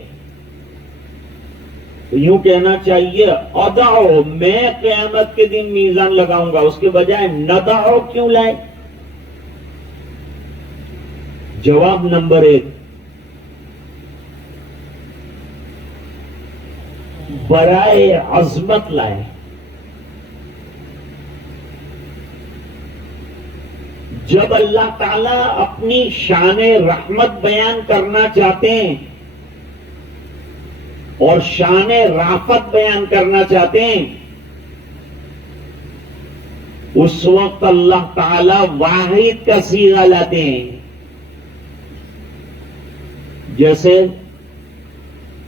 یوں کہنا چاہیے اضع، میں قیامت کے دن میزان لگاؤں گا، اس کے بجائے نضع کیوں لائے؟ جواب نمبر 1، برائے عظمت لائے. جب اللہ تعالیٰ اپنی شان رحمت بیان کرنا چاہتے ہیں اور شان رافت بیان کرنا چاہتے ہیں، اس وقت اللہ تعالیٰ واحد کا صیغہ لاتے ہیں. جیسے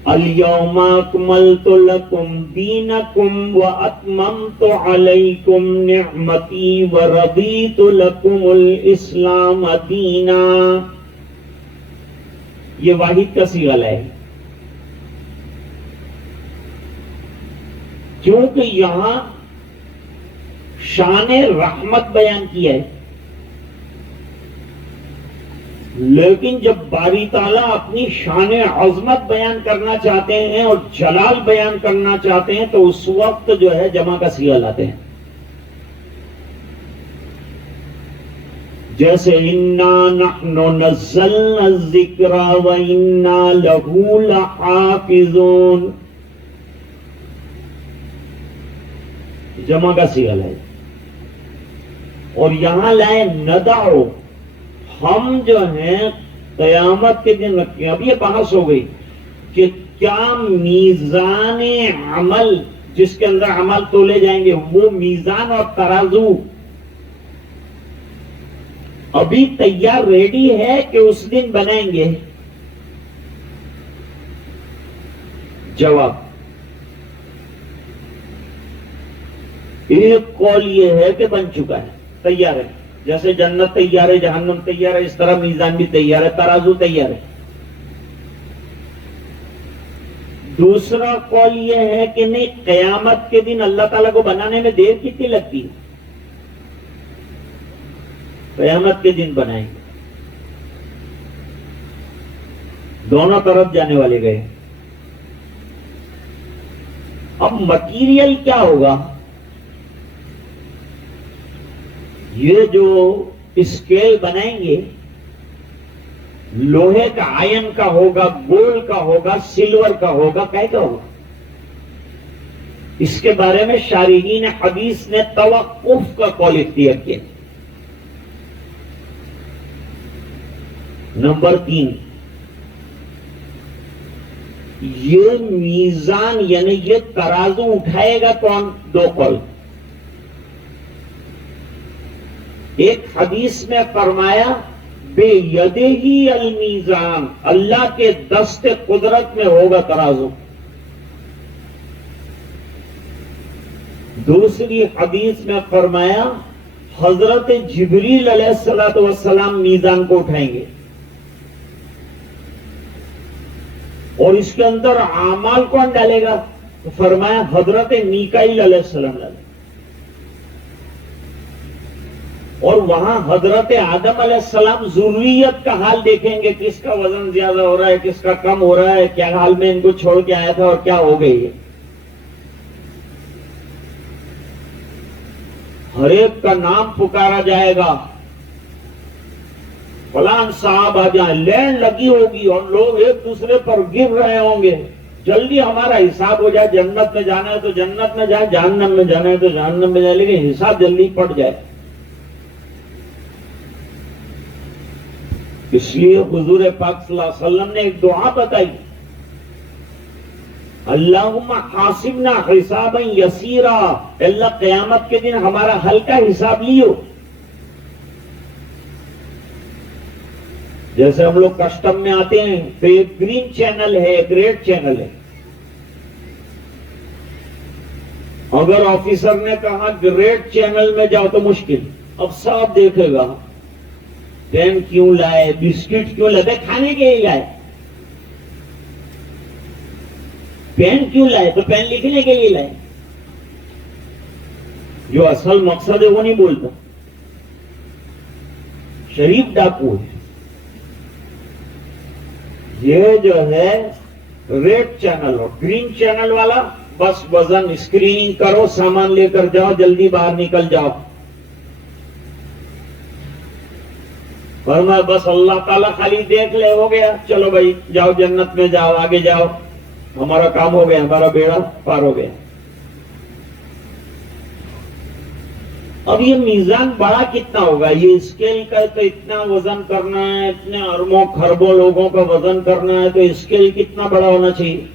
اليوم اکملت لکم دینکم واتممت علیکم نعمتی ورضیت لکم الاسلام دینا. یہ واحد کا صیغہ ہے، کیونکہ یہاں شان رحمت بیان کی ہے، لیکن جب باری تعالیٰ اپنی شان عظمت بیان کرنا چاہتے ہیں اور جلال بیان کرنا چاہتے ہیں تو اس وقت جو ہے جمع کا صیغہ لاتے ہیں. جیسے انا نحن نزلنا الذکر وانا لہ لحافظون، جمع کا صیغہ لائے. اور یہاں لائے ندعو، ہم جو ہیں قیامت کے دن رکھتے ہیں. اب یہ بحث ہو گئی کہ کیا میزان عمل جس کے اندر عمل تولے جائیں گے وہ میزان اور ترازو ابھی تیار ریڈی ہے کہ اس دن بنائیں گے؟ جواب ایک قول یہ ہے کہ بن چکا ہے، تیار ہے. جیسے جنت تیار ہے، جہنم تیار ہے، اس طرح میزان بھی تیار ہے، ترازو تیار ہے. دوسرا قول یہ ہے کہ نہیں، قیامت کے دن اللہ تعالیٰ کو بنانے میں دیر کتنی لگتی ہے؟ قیامت کے دن بنائیں گے. دونوں طرف جانے والے گئے. اب مٹیریل کیا ہوگا؟ یہ جو اسکیل بنائیں گے لوہے کا، آئن کا ہوگا، گولڈ کا ہوگا، سلور کا ہوگا، کیا ہوگا؟ اس کے بارے میں شارحین حدیث نے توقف کا قول اختیار کیا. نمبر 3، یہ میزان یعنی یہ ترازو اٹھائے گا کون؟ دو قول. ایک حدیث میں فرمایا بے یدہی المیزان، اللہ کے دست قدرت میں ہوگا ترازو. دوسری حدیث میں فرمایا حضرت جبریل علیہ السلام میزان کو اٹھائیں گے اور اس کے اندر اعمال کون ڈالے گا؟ تو فرمایا حضرت میکائیل علیہ السلام ڈالے. اور وہاں حضرت آدم علیہ السلام ذریت کا حال دیکھیں گے، کس کا وزن زیادہ ہو رہا ہے، کس کا کم ہو رہا ہے، کیا حال میں ان کو چھوڑ کے آیا تھا اور کیا ہو گئی ہے. ہر ایک کا نام پکارا جائے گا، فلان صاحب آ جائیں، لین لگی ہوگی اور لوگ ایک دوسرے پر گر رہے ہوں گے. جلدی ہمارا حساب ہو جائے، جنت میں جانا ہے تو جنت میں جائے، جہنم میں جانا ہے تو جہنم میں جائے، لیکن حساب جلدی پڑ جائے. اس لیے حضور پاک صلی اللہ علیہ وسلم نے ایک دعا بتائی، اللہم حاسبنا حسابا یسیرا، اللہ قیامت کے دن ہمارا ہلکا حساب لیو. جیسے ہم لوگ کسٹم میں آتے ہیں تو ایک گرین چینل ہے، ایک ریڈ چینل ہے. اگر آفیسر نے کہا کہ ریڈ چینل میں جاؤ تو مشکل، اب صاحب دیکھے گا پین کیوں لائے، بسکٹ کیوں لائے، کھانے کے لیے لائے. پین کیوں لائے؟ تو پین لکھنے کے لیے لائے. جو اصل مقصد ہے وہ نہیں بولتا. شریف ڈاکو ہے. یہ جو ہے ریڈ چینل اور گرین چینل والا بس وزن اسکریننگ کرو، سامان لے کر جاؤ، جلدی باہر نکل جاؤ. فرمایا بس اللہ تعالیٰ خالی دیکھ لے، ہو گیا، چلو بھائی جاؤ جنت میں جاؤ، آگے جاؤ، ہمارا کام ہو گیا، ہمارا بیڑا پار ہو گیا. اب یہ میزان بڑا کتنا ہوگا؟ یہ اسکیل کا تو اتنا وزن کرنا ہے، اتنے اربوں خربوں لوگوں کا وزن کرنا ہے، تو اسکیل کتنا بڑا ہونا چاہیے؟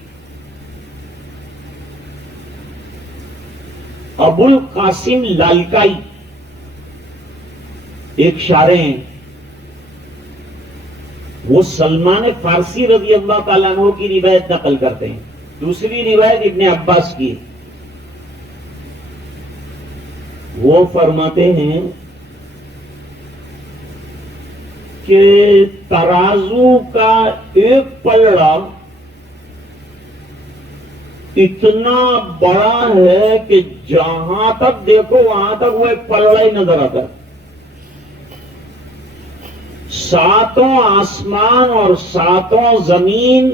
ابو القاسم لالکائی ایک شاعر ہیں، وہ سلمان فارسی رضی اللہ تعالیٰ عنہ کی روایت نقل کرتے ہیں. دوسری روایت ابن عباس کی. وہ فرماتے ہیں کہ ترازو کا ایک پلڑا اتنا بڑا ہے کہ جہاں تک دیکھو وہاں تک وہ ایک پلڑا ہی نظر آتا ہے. ساتوں آسمان اور ساتوں زمین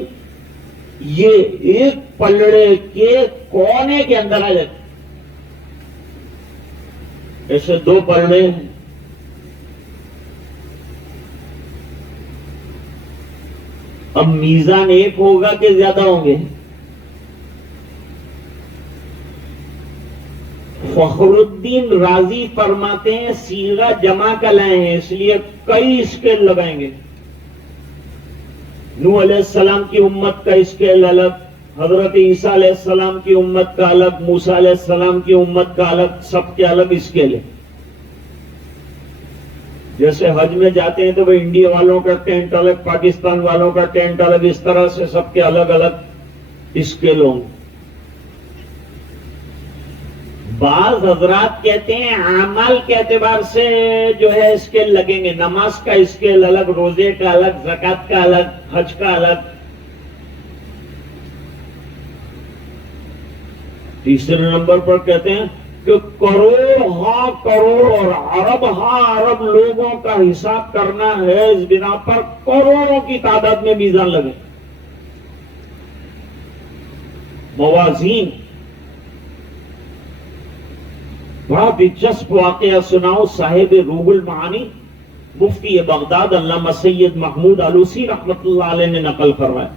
یہ ایک پلڑے کے کونے کے اندر آ جاتے. ایسے دو پلڑے ہیں. اب میزان ایک ہوگا کہ زیادہ ہوں گے؟ فخر الدین رازی فرماتے ہیں سیغہ جمع کا لائے ہیں اس لیے کئی اسکیل لگائیں گے. نوح علیہ السلام کی امت کا اسکیل الگ، حضرت عیسیٰ علیہ السلام کی امت کا الگ، موسیٰ علیہ السلام کی امت کا الگ، سب کے الگ اسکیل ہے. جیسے حج میں جاتے ہیں تو وہ انڈیا والوں کا ٹینٹ الگ، پاکستان والوں کا ٹینٹ الگ، اس طرح سے سب کے الگ الگ اسکیل ہوں. بعض حضرات کہتے ہیں اعمال کے اعتبار سے جو ہے اسکیل لگیں گے. نماز کا اسکیل الگ، روزے کا الگ، زکوٰۃ کا الگ، حج کا الگ. تیسرے نمبر پر کہتے ہیں کہ کروڑ ہاں کروڑ اور ارب ہاں ارب لوگوں کا حساب کرنا ہے، اس بنا پر کروڑوں کی تعداد میں میزان لگے. موازین. بڑا دلچسپ واقعہ سناؤ. صاحب روح المعانی مفتی بغداد علامہ سید محمود علوسی رحمت اللہ علیہ نے نقل فرمایا.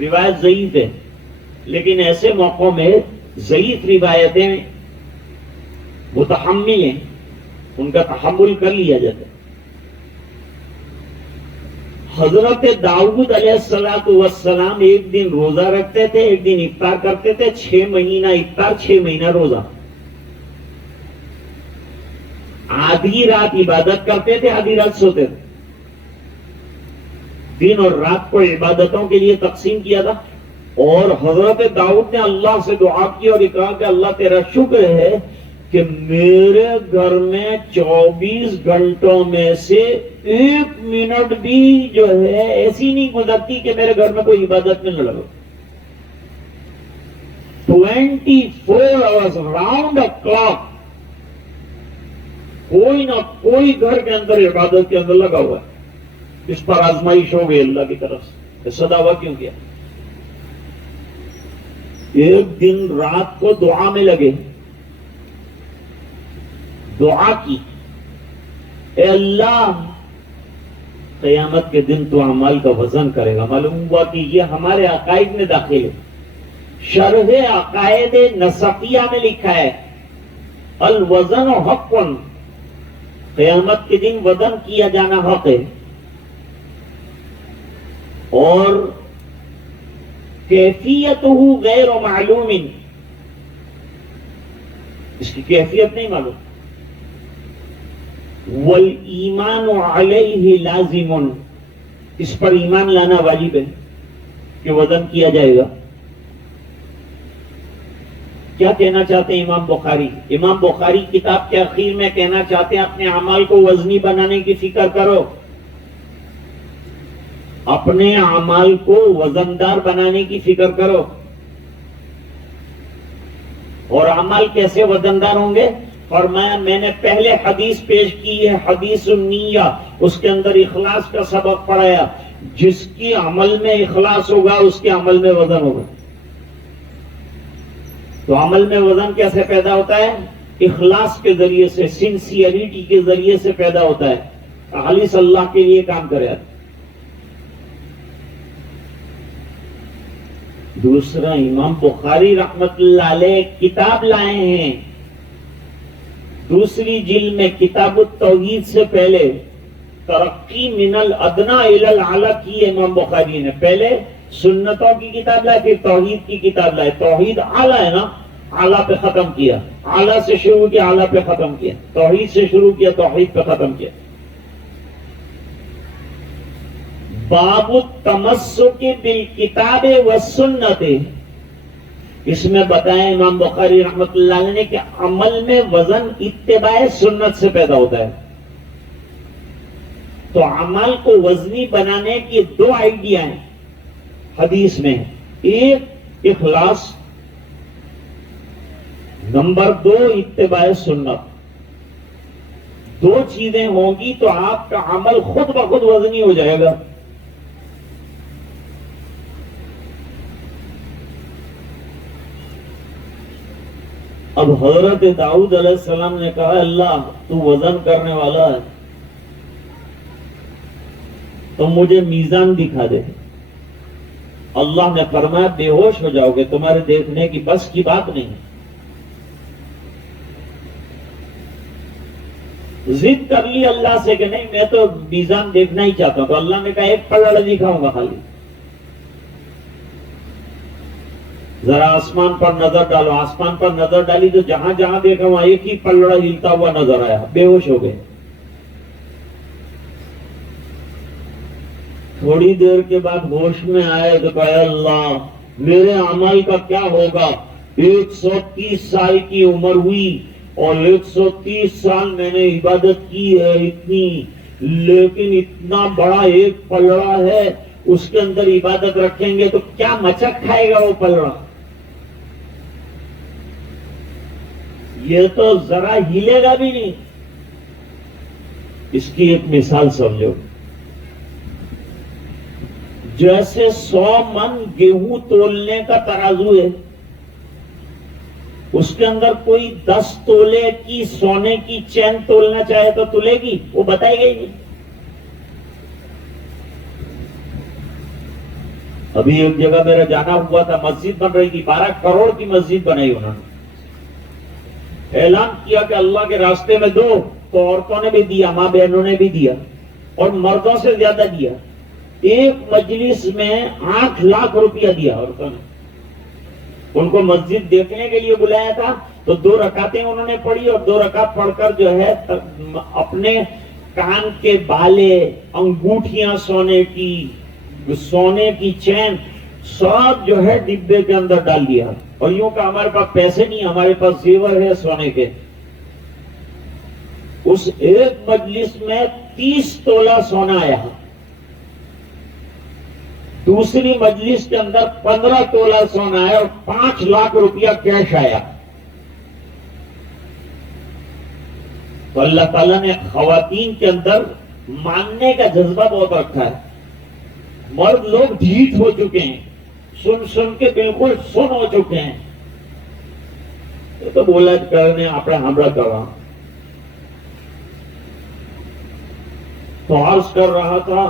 روایت ضعیف ہے لیکن ایسے موقعوں میں ضعیف روایتیں متحمل ہیں، ان کا تحمل کر لیا جاتا ہے. حضرت داؤد علیہ السلام ایک دن روزہ رکھتے تھے، ایک دن افطار کرتے تھے. 6 مہینہ افطار، 6 مہینہ روزہ. آدھی رات عبادت کرتے تھے، آدھی رات سوتے تھے. دن اور رات کو عبادتوں کے لیے تقسیم کیا تھا. اور حضرت داؤد نے اللہ سے دعا کی اور کہا کہ اللہ تیرا شکر ہے کہ میرے گھر میں 24 گھنٹوں میں سے 1 منٹ بھی جو ہے ایسی نہیں گزرتی کہ میرے گھر میں کوئی عبادت میں نہ لگو. 24 hours راؤنڈ دا کلاک کوئی نہ کوئی گھر کے اندر عبادت کے اندر لگا ہوا ہے. اس پر آزمائش ہو گئی اللہ کی طرف سے. ایسا دعویٰ کیوں کیا؟ ایک دن رات کو دعا میں لگے، دعا کی اے اللہ قیامت کے دن تو اعمال کا وزن کرے گا. معلوم ہوا کہ یہ ہمارے عقائد میں داخل ہے. شرح عقائد نسقیہ میں لکھا ہے الوزن حق، قیامت کے دن وزن کیا جانا حق ہے. اور کیفیتہ غیر معلوم، اس کی کیفیت نہیں معلوم. والایمان علیہ لازم، اس پر ایمان لانا واجب ہے کہ وزن کیا جائے گا. کیا کہنا چاہتے ہیں امام بخاری؟ امام بخاری کتاب کے اخیر میں کہنا چاہتے ہیں اپنے اعمال کو وزنی بنانے کی فکر کرو، اپنے اعمال کو وزندار بنانے کی فکر کرو. اور اعمال کیسے وزندار ہوں گے؟ فرمایا میں نے پہلے حدیث پیش کی ہے حدیث النیہ، اس کے اندر اخلاص کا سبق پڑھایا. جس کی عمل میں اخلاص ہوگا اس کے عمل میں وزن ہوگا. تو عمل میں وزن کیسے پیدا ہوتا ہے؟ اخلاص کے ذریعے سے، سنسیئرٹی کے ذریعے سے پیدا ہوتا ہے. خالص اللہ کے لیے کام کرے. دوسرا، امام بخاری رحمت اللہ علیہ کتاب لائے ہیں، دوسری جلد میں کتاب التوحید سے پہلے ترقی من الادنا الی الاعلی کی امام بخاری نے. پہلے سنتوں کی کتاب لائے، پھر توحید کی کتاب لائے. توحید اعلیٰ ہے نا، اعلیٰ پہ ختم کیا. اعلیٰ سے شروع کیا، اعلیٰ پہ ختم کیا. توحید سے شروع کیا، توحید پہ ختم کیا. باب التمسک بالکتاب والسنت، اس میں بتایا امام بخاری رحمۃ اللہ علیہ نے کہ عمل میں وزن اتباع سنت سے پیدا ہوتا ہے. تو عمل کو وزنی بنانے کی دو آئیڈیا ہیں حدیث میں. ایک اخلاص، نمبر دو اتباع سنت. دو چیزیں ہوں گی تو آپ کا عمل خود بخود وزنی ہو جائے گا. اب حضرت داؤد علیہ السلام نے کہا اللہ تو وزن کرنے والا ہے تو مجھے میزان دکھا دے. اللہ نے فرمایا بے ہوش ہو جاؤ گے، تمہارے دیکھنے کی بس کی بات نہیں. ضد کر لی اللہ سے کہ نہیں میں تو میزان دیکھنا ہی چاہتا ہوں. تو اللہ نے کہا ایک پلڑا دکھاؤں گا خالی، ذرا آسمان پر نظر ڈالو. آسمان پر نظر ڈالی تو جہاں جہاں دیکھا وہاں ایک ہی پلڑا ہلتا ہوا نظر آیا. بے ہوش ہو گئے. تھوڑی دیر کے بعد ہوش میں آئے تو کہا اللہ میرے عمل کا کیا ہوگا. 130 سال کی عمر ہوئی اور 130 سال میں نے عبادت کی ہے اتنی، لیکن اتنا بڑا ایک پلڑا ہے، اس کے اندر عبادت رکھیں گے تو کیا مچک کھائے گا وہ پلڑا. یہ تو ذرا ہلے گا بھی نہیں. اس کی ایک مثال سمجھو. جیسے 100 من گیہوں تولنے کا ترازو ہے، اس کے اندر کوئی 10 تولے کی سونے کی چین تولنا چاہے تو تلے گی؟ وہ بتائے گا ہی نہیں. ابھی ایک جگہ میرا جانا ہوا تھا، مسجد بن رہی تھی، 12 کروڑ کی مسجد بنائی انہوں نے. اعلان کیا کہ اللہ کے راستے میں دو، تو عورتوں نے بھی دیا، ماں بہنوں نے بھی دیا اور مردوں سے زیادہ دیا. ایک مجلس میں 8 لاکھ روپیہ دیا عورتوں نے. ان کو مسجد دیکھنے کے لیے بلایا تھا تو 2 رکعتیں انہوں نے پڑھی اور 2 رکعت پڑھ کر جو ہے اپنے کان کے بالے، انگوٹھیاں سونے کی چین سب جو ہے ڈبے کے اندر ڈال دیا. اور یوں کہ ہمارے پاس پیسے نہیں، ہمارے پاس زیور ہے سونے کے. اس ایک مجلس میں 30 تولہ سونا آیا. دوسری مجلس کے اندر 15 تولہ سونا آیا اور 5 لاکھ روپیہ کیش آیا. تو اللہ تعالیٰ نے خواتین کے اندر ماننے کا جذبہ بہت رکھا ہے. مرد لوگ ڈھیٹ ہو چکے ہیں، سن کے بالکل سن ہو چکے ہیں. یہ تو بولا کرنے آپ ہمراہ کر رہا. تو عرض کر رہا تھا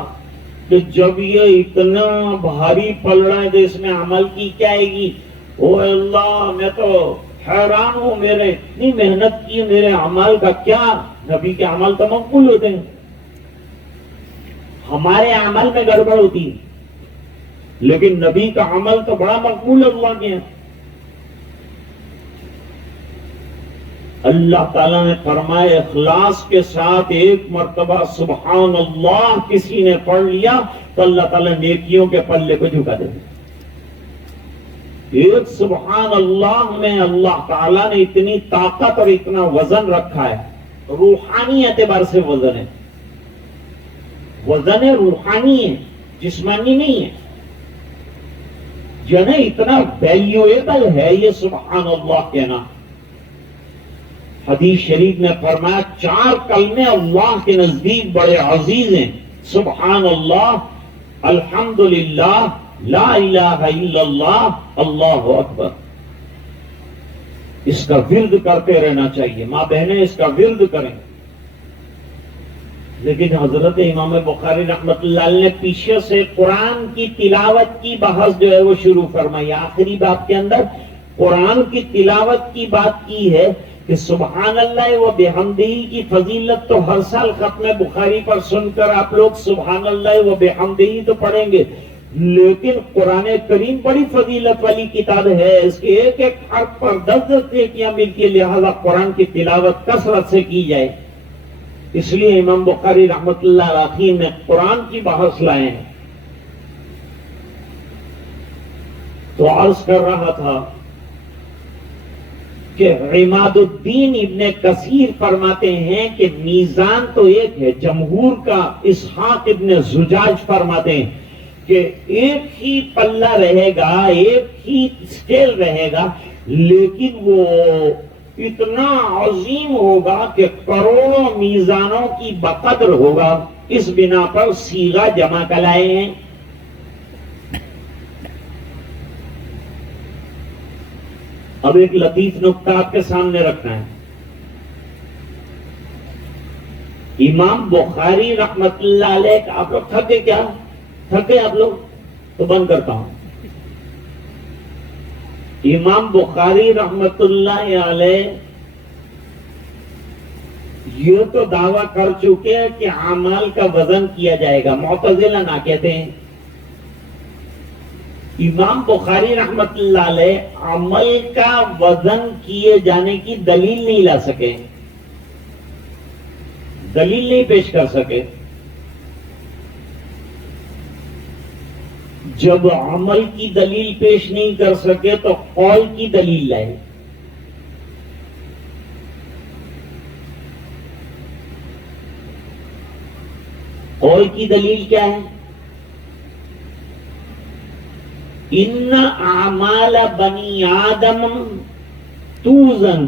کہ جب یہ اتنا بھاری پلڑا ہے تو اس میں عمل کی کیا آئے گی. او اللہ میں تو حیران ہوں، میرے اتنی محنت کی، میرے عمل کا کیا. نبی کے عمل تو مقبول ہوتے ہیں، ہمارے عمل میں گڑبڑ ہوتی ہے، لیکن نبی کا عمل تو بڑا مقبول اللہ کے ہیں. اللہ تعالیٰ نے فرمایا اخلاص کے ساتھ ایک مرتبہ سبحان اللہ کسی نے پڑھ لیا تو اللہ تعالیٰ نیکیوں کے پلے کو جھکا دے. ایک سبحان اللہ میں اللہ تعالیٰ نے اتنی طاقت اور اتنا وزن رکھا ہے. روحانی اعتبار سے وزن ہے، وزن روحانی ہے، جسمانی نہیں ہے. جنہیں اتنا ویلیویبل ہے یہ سبحان اللہ کہنا. حدیث شریف نے فرمایا 4 کلمے اللہ کے نزدیک بڑے عزیز ہیں. سبحان اللہ، الحمدللہ، لا الہ الا اللہ، اللہ اکبر. اس کا ورد کرتے رہنا چاہیے. ماں بہنیں اس کا ورد کریں. لیکن حضرت امام بخاری رحمۃ اللہ علیہ نے پیچھے سے قرآن کی تلاوت کی بحث جو ہے وہ شروع فرمائی. آخری باب کے اندر قرآن کی تلاوت کی بات کی ہے کہ سبحان اللہ و بحمدہ کی فضیلت تو ہر سال ختم بخاری پر سن کر آپ لوگ سبحان اللہ و بحمدہ تو پڑھیں گے، لیکن قرآن کریم بڑی فضیلت والی کتاب ہے. اس کے ایک ایک حرف پر 10 نیکیاں ملتی ہے، لہذا قرآن کی تلاوت کثرت سے کی جائے. اس لیے امام بخاری رحمۃ اللہ علیہ میں قرآن کی بحث لائے ہیں. تو عرض کر رہا تھا کہ عماد الدین ابن کثیر فرماتے ہیں کہ میزان تو ایک ہے، جمہور کا اسحاق ابن زجاج فرماتے ہیں کہ ایک ہی پلہ رہے گا، ایک ہی اسکیل رہے گا، لیکن وہ اتنا عظیم ہوگا کہ کروڑوں میزانوں کی بقدر ہوگا. اس بنا پر صیغہ جمع کلائے ہیں. اب ایک لطیف نکتہ آپ کے سامنے رکھنا ہے. امام بخاری رحمت اللہ علیہ، آپ لوگ تھکے کیا؟ تھکے آپ لوگ؟ تو بند کرتا ہوں. امام بخاری رحمت اللہ علیہ یہ تو دعویٰ کر چکے کہ اعمال کا وزن کیا جائے گا. معتزلہ نہ کہتے ہیں. امام بخاری رحمت اللہ علیہ عمل کا وزن کیے جانے کی دلیل نہیں لا سکے، دلیل نہیں پیش کر سکے. جب عمل کی دلیل پیش نہیں کر سکے تو قول کی دلیل لائے. قول کی دلیل کیا ہے؟ ان اعمال بنی آدم توزن،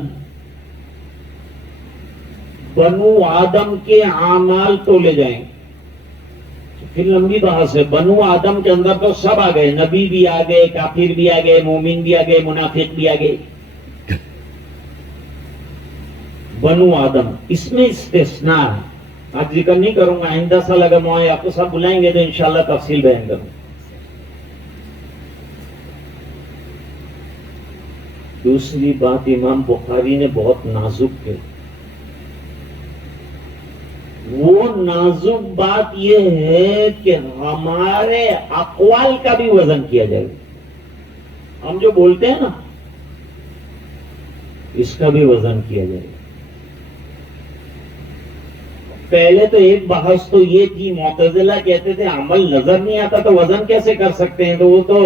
بنو آدم کے اعمال تولے جائیں. پھر لمبی بحث ہے. بنو آدم کے اندر تو سب آ گئے، نبی بھی آ گئے، کافر بھی آ گئے، مومن بھی آ گئے، منافق بھی آ گئے. بنو آدم اس میں استثناء ہے. آج ذکر نہیں کروں گا، آئندہ سال اگر موئے آپ کو سب بلائیں گے تو انشاءاللہ تفصیل بیان کروں. دوسری بات امام بخاری نے بہت نازک ہے. وہ نازک بات یہ ہے کہ ہمارے اقوال کا بھی وزن کیا جائے. ہم جو بولتے ہیں نا اس کا بھی وزن کیا جائے. پہلے تو ایک بحث تو یہ تھی، معتزلہ کہتے تھے عمل نظر نہیں آتا تو وزن کیسے کر سکتے ہیں؟ تو وہ تو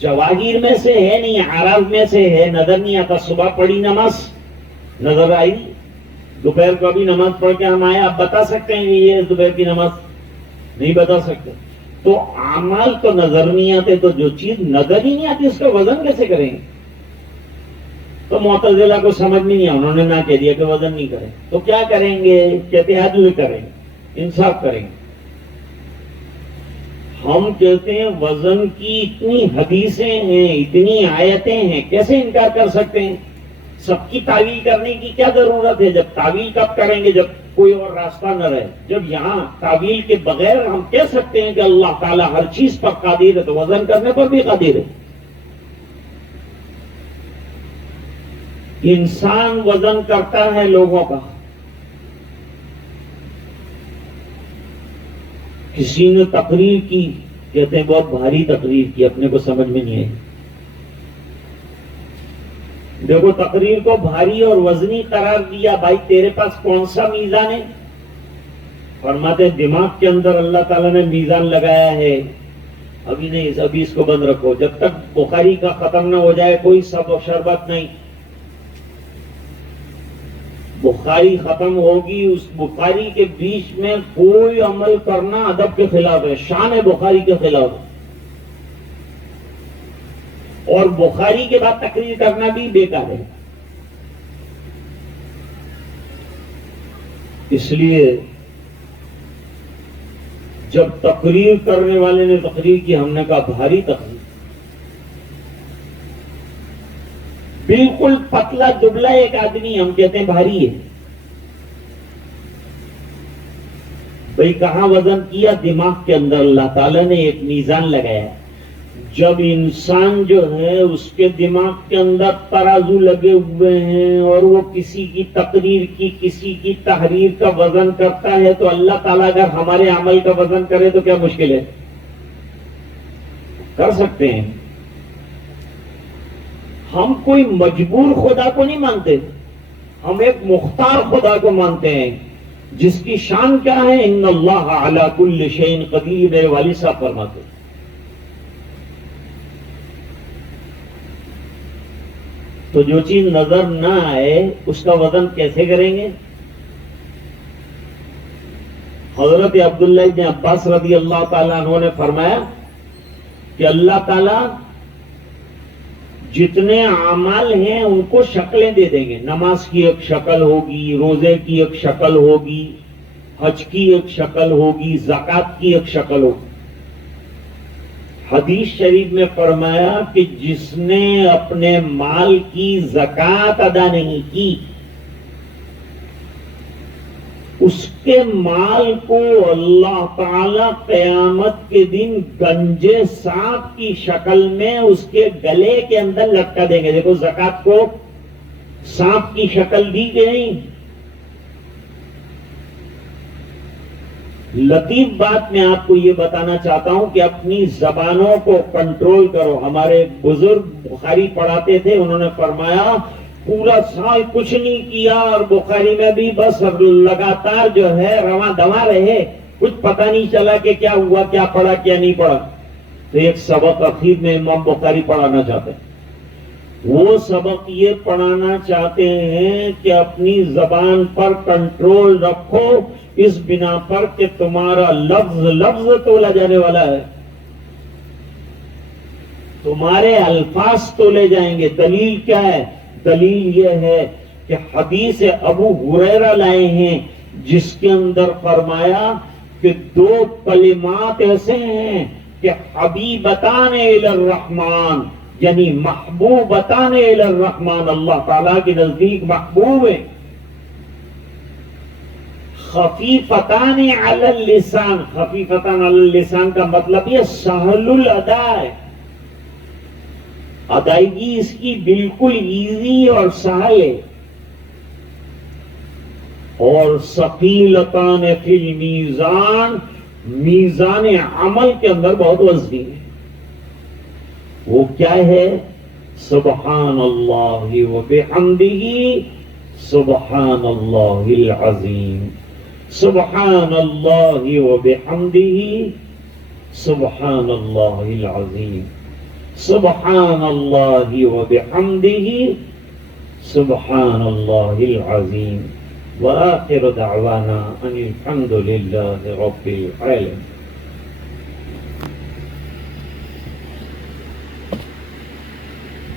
جواہیر میں سے ہے نہیں، اعراض میں سے ہے، نظر نہیں آتا. صبح پڑھی نماز نظر آئی، دوپہر کو بھی نماز پڑھ کے ہم آئے، آپ بتا سکتے ہیں کہ یہ دوپہر کی نماز؟ نہیں بتا سکتے. تو اعمال تو نظر نہیں آتے، تو جو چیز نظر ہی نہیں آتی اس کا وزن کیسے کریں گے؟ تو معتزلہ کو سمجھ میں نہیں آیا، انہوں نے نہ کہہ دیا کہ وزن نہیں کریں. تو کیا کریں گے؟ کہتے عدل کریں گے، انصاف کریں گے. ہم کہتے ہیں وزن کی اتنی حدیثیں ہیں، اتنی آیتیں ہیں، کیسے انکار کر سکتے ہیں؟ سب کی تعویل کرنے کی کیا ضرورت ہے؟ جب تعویل کب کریں گے؟ جب کوئی اور راستہ نہ رہے. جب یہاں تعویل کے بغیر ہم کہہ سکتے ہیں کہ اللہ تعالیٰ ہر چیز پر قادر ہے، تو وزن کرنے پر بھی قادر ہے. انسان وزن کرتا ہے لوگوں کا. کسی نے تقریر کی، کہتے ہیں بہت بھاری تقریر کی، اپنے کو سمجھ میں نہیں آئی. دیکھو تقریر کو بھاری اور وزنی قرار دیا، بھائی تیرے پاس کون سا میزان ہے؟ فرماتے ہیں دماغ کے اندر اللہ تعالیٰ نے میزان لگایا ہے. ابھی نہیں، ابھی اس کو بند رکھو، جب تک بخاری کا ختم نہ ہو جائے کوئی سب و شربت نہیں. بخاری ختم ہوگی، اس بخاری کے بیچ میں کوئی عمل کرنا ادب کے خلاف ہے، شان بخاری کے خلاف ہے. اور بخاری کے بعد تقریر کرنا بھی بیکار ہے. اس لیے جب تقریر کرنے والے نے تقریر کی، ہم نے کہا بھاری تقریر. بالکل پتلا دبلا ایک آدمی ہم کہتے ہیں بھاری ہے. بھئی کہاں وزن کیا؟ دماغ کے اندر اللہ تعالیٰ نے ایک میزان لگایا. جب انسان جو ہے اس کے دماغ کے اندر ترازو لگے ہوئے ہیں اور وہ کسی کی تقریر کی، کسی کی تحریر کا وزن کرتا ہے، تو اللہ تعالیٰ اگر ہمارے عمل کا وزن کرے تو کیا مشکل ہے؟ کر سکتے ہیں. ہم کوئی مجبور خدا کو نہیں مانتے، ہم ایک مختار خدا کو مانتے ہیں جس کی شان کیا ہے؟ ان اللہ علی کل شیء قدیر. میرے والد صاحب فرماتے تو جو چیز نظر نہ آئے اس کا وزن کیسے کریں گے؟ حضرت عبداللہ ابن عباس رضی اللہ تعالیٰ عنہ نے فرمایا کہ اللہ تعالیٰ جتنے اعمال ہیں ان کو شکلیں دے دیں گے. نماز کی ایک شکل ہوگی، روزے کی ایک شکل ہوگی، حج کی ایک شکل ہوگی، زکوٰۃ کی ایک شکل ہوگی. حدیث شریف میں فرمایا کہ جس نے اپنے مال کی زکوٰۃ ادا نہیں کی اس کے مال کو اللہ تعالی قیامت کے دن گنجے سانپ کی شکل میں اس کے گلے کے اندر لٹکا دیں گے. دیکھو زکوٰۃ کو سانپ کی شکل دی کہ نہیں. لطیف بات میں آپ کو یہ بتانا چاہتا ہوں کہ اپنی زبانوں کو کنٹرول کرو. ہمارے بزرگ بخاری پڑھاتے تھے، انہوں نے فرمایا پورا سال کچھ نہیں کیا اور بخاری میں بھی بس لگاتار جو ہے رواں دواں رہے، کچھ پتہ نہیں چلا کہ کیا ہوا، کیا پڑھا کیا نہیں پڑھا. تو ایک سبق اخیر میں امام بخاری پڑھانا چاہتے ہیں. وہ سبق یہ پڑھانا چاہتے ہیں کہ اپنی زبان پر کنٹرول رکھو، اس بنا پر کہ تمہارا لفظ لفظ تولا جانے والا ہے، تمہارے الفاظ تولے جائیں گے. دلیل کیا ہے؟ دلیل یہ ہے کہ حدیث ابو ہریرہ لائے ہیں جس کے اندر فرمایا کہ دو کلمات ایسے ہیں کہ حبیبتان الی الرحمن، یعنی محبوبتان الی الرحمن، اللہ تعالیٰ کے نزدیک محبوب ہیں. خفیفتان علی اللسان، خفیفتان علی اللسان کا مطلب یہ سہل الادا ہے، ادائیگی اس کی بالکل ایزی اور سہل ہے. اور ثقیلتان فی المیزان، میزان عمل کے اندر بہت وزنی ہے. وہ کیا ہے؟ سبحان اللہ و بحمدہ سبحان اللہ العظیم، سبحان اللہ و بحمدہ سبحان اللہ العظیم، سبحان اللہ و بحمدہ سبحان اللہ العظیم. وآخر دعوانا ان الحمد للہ رب العالمین.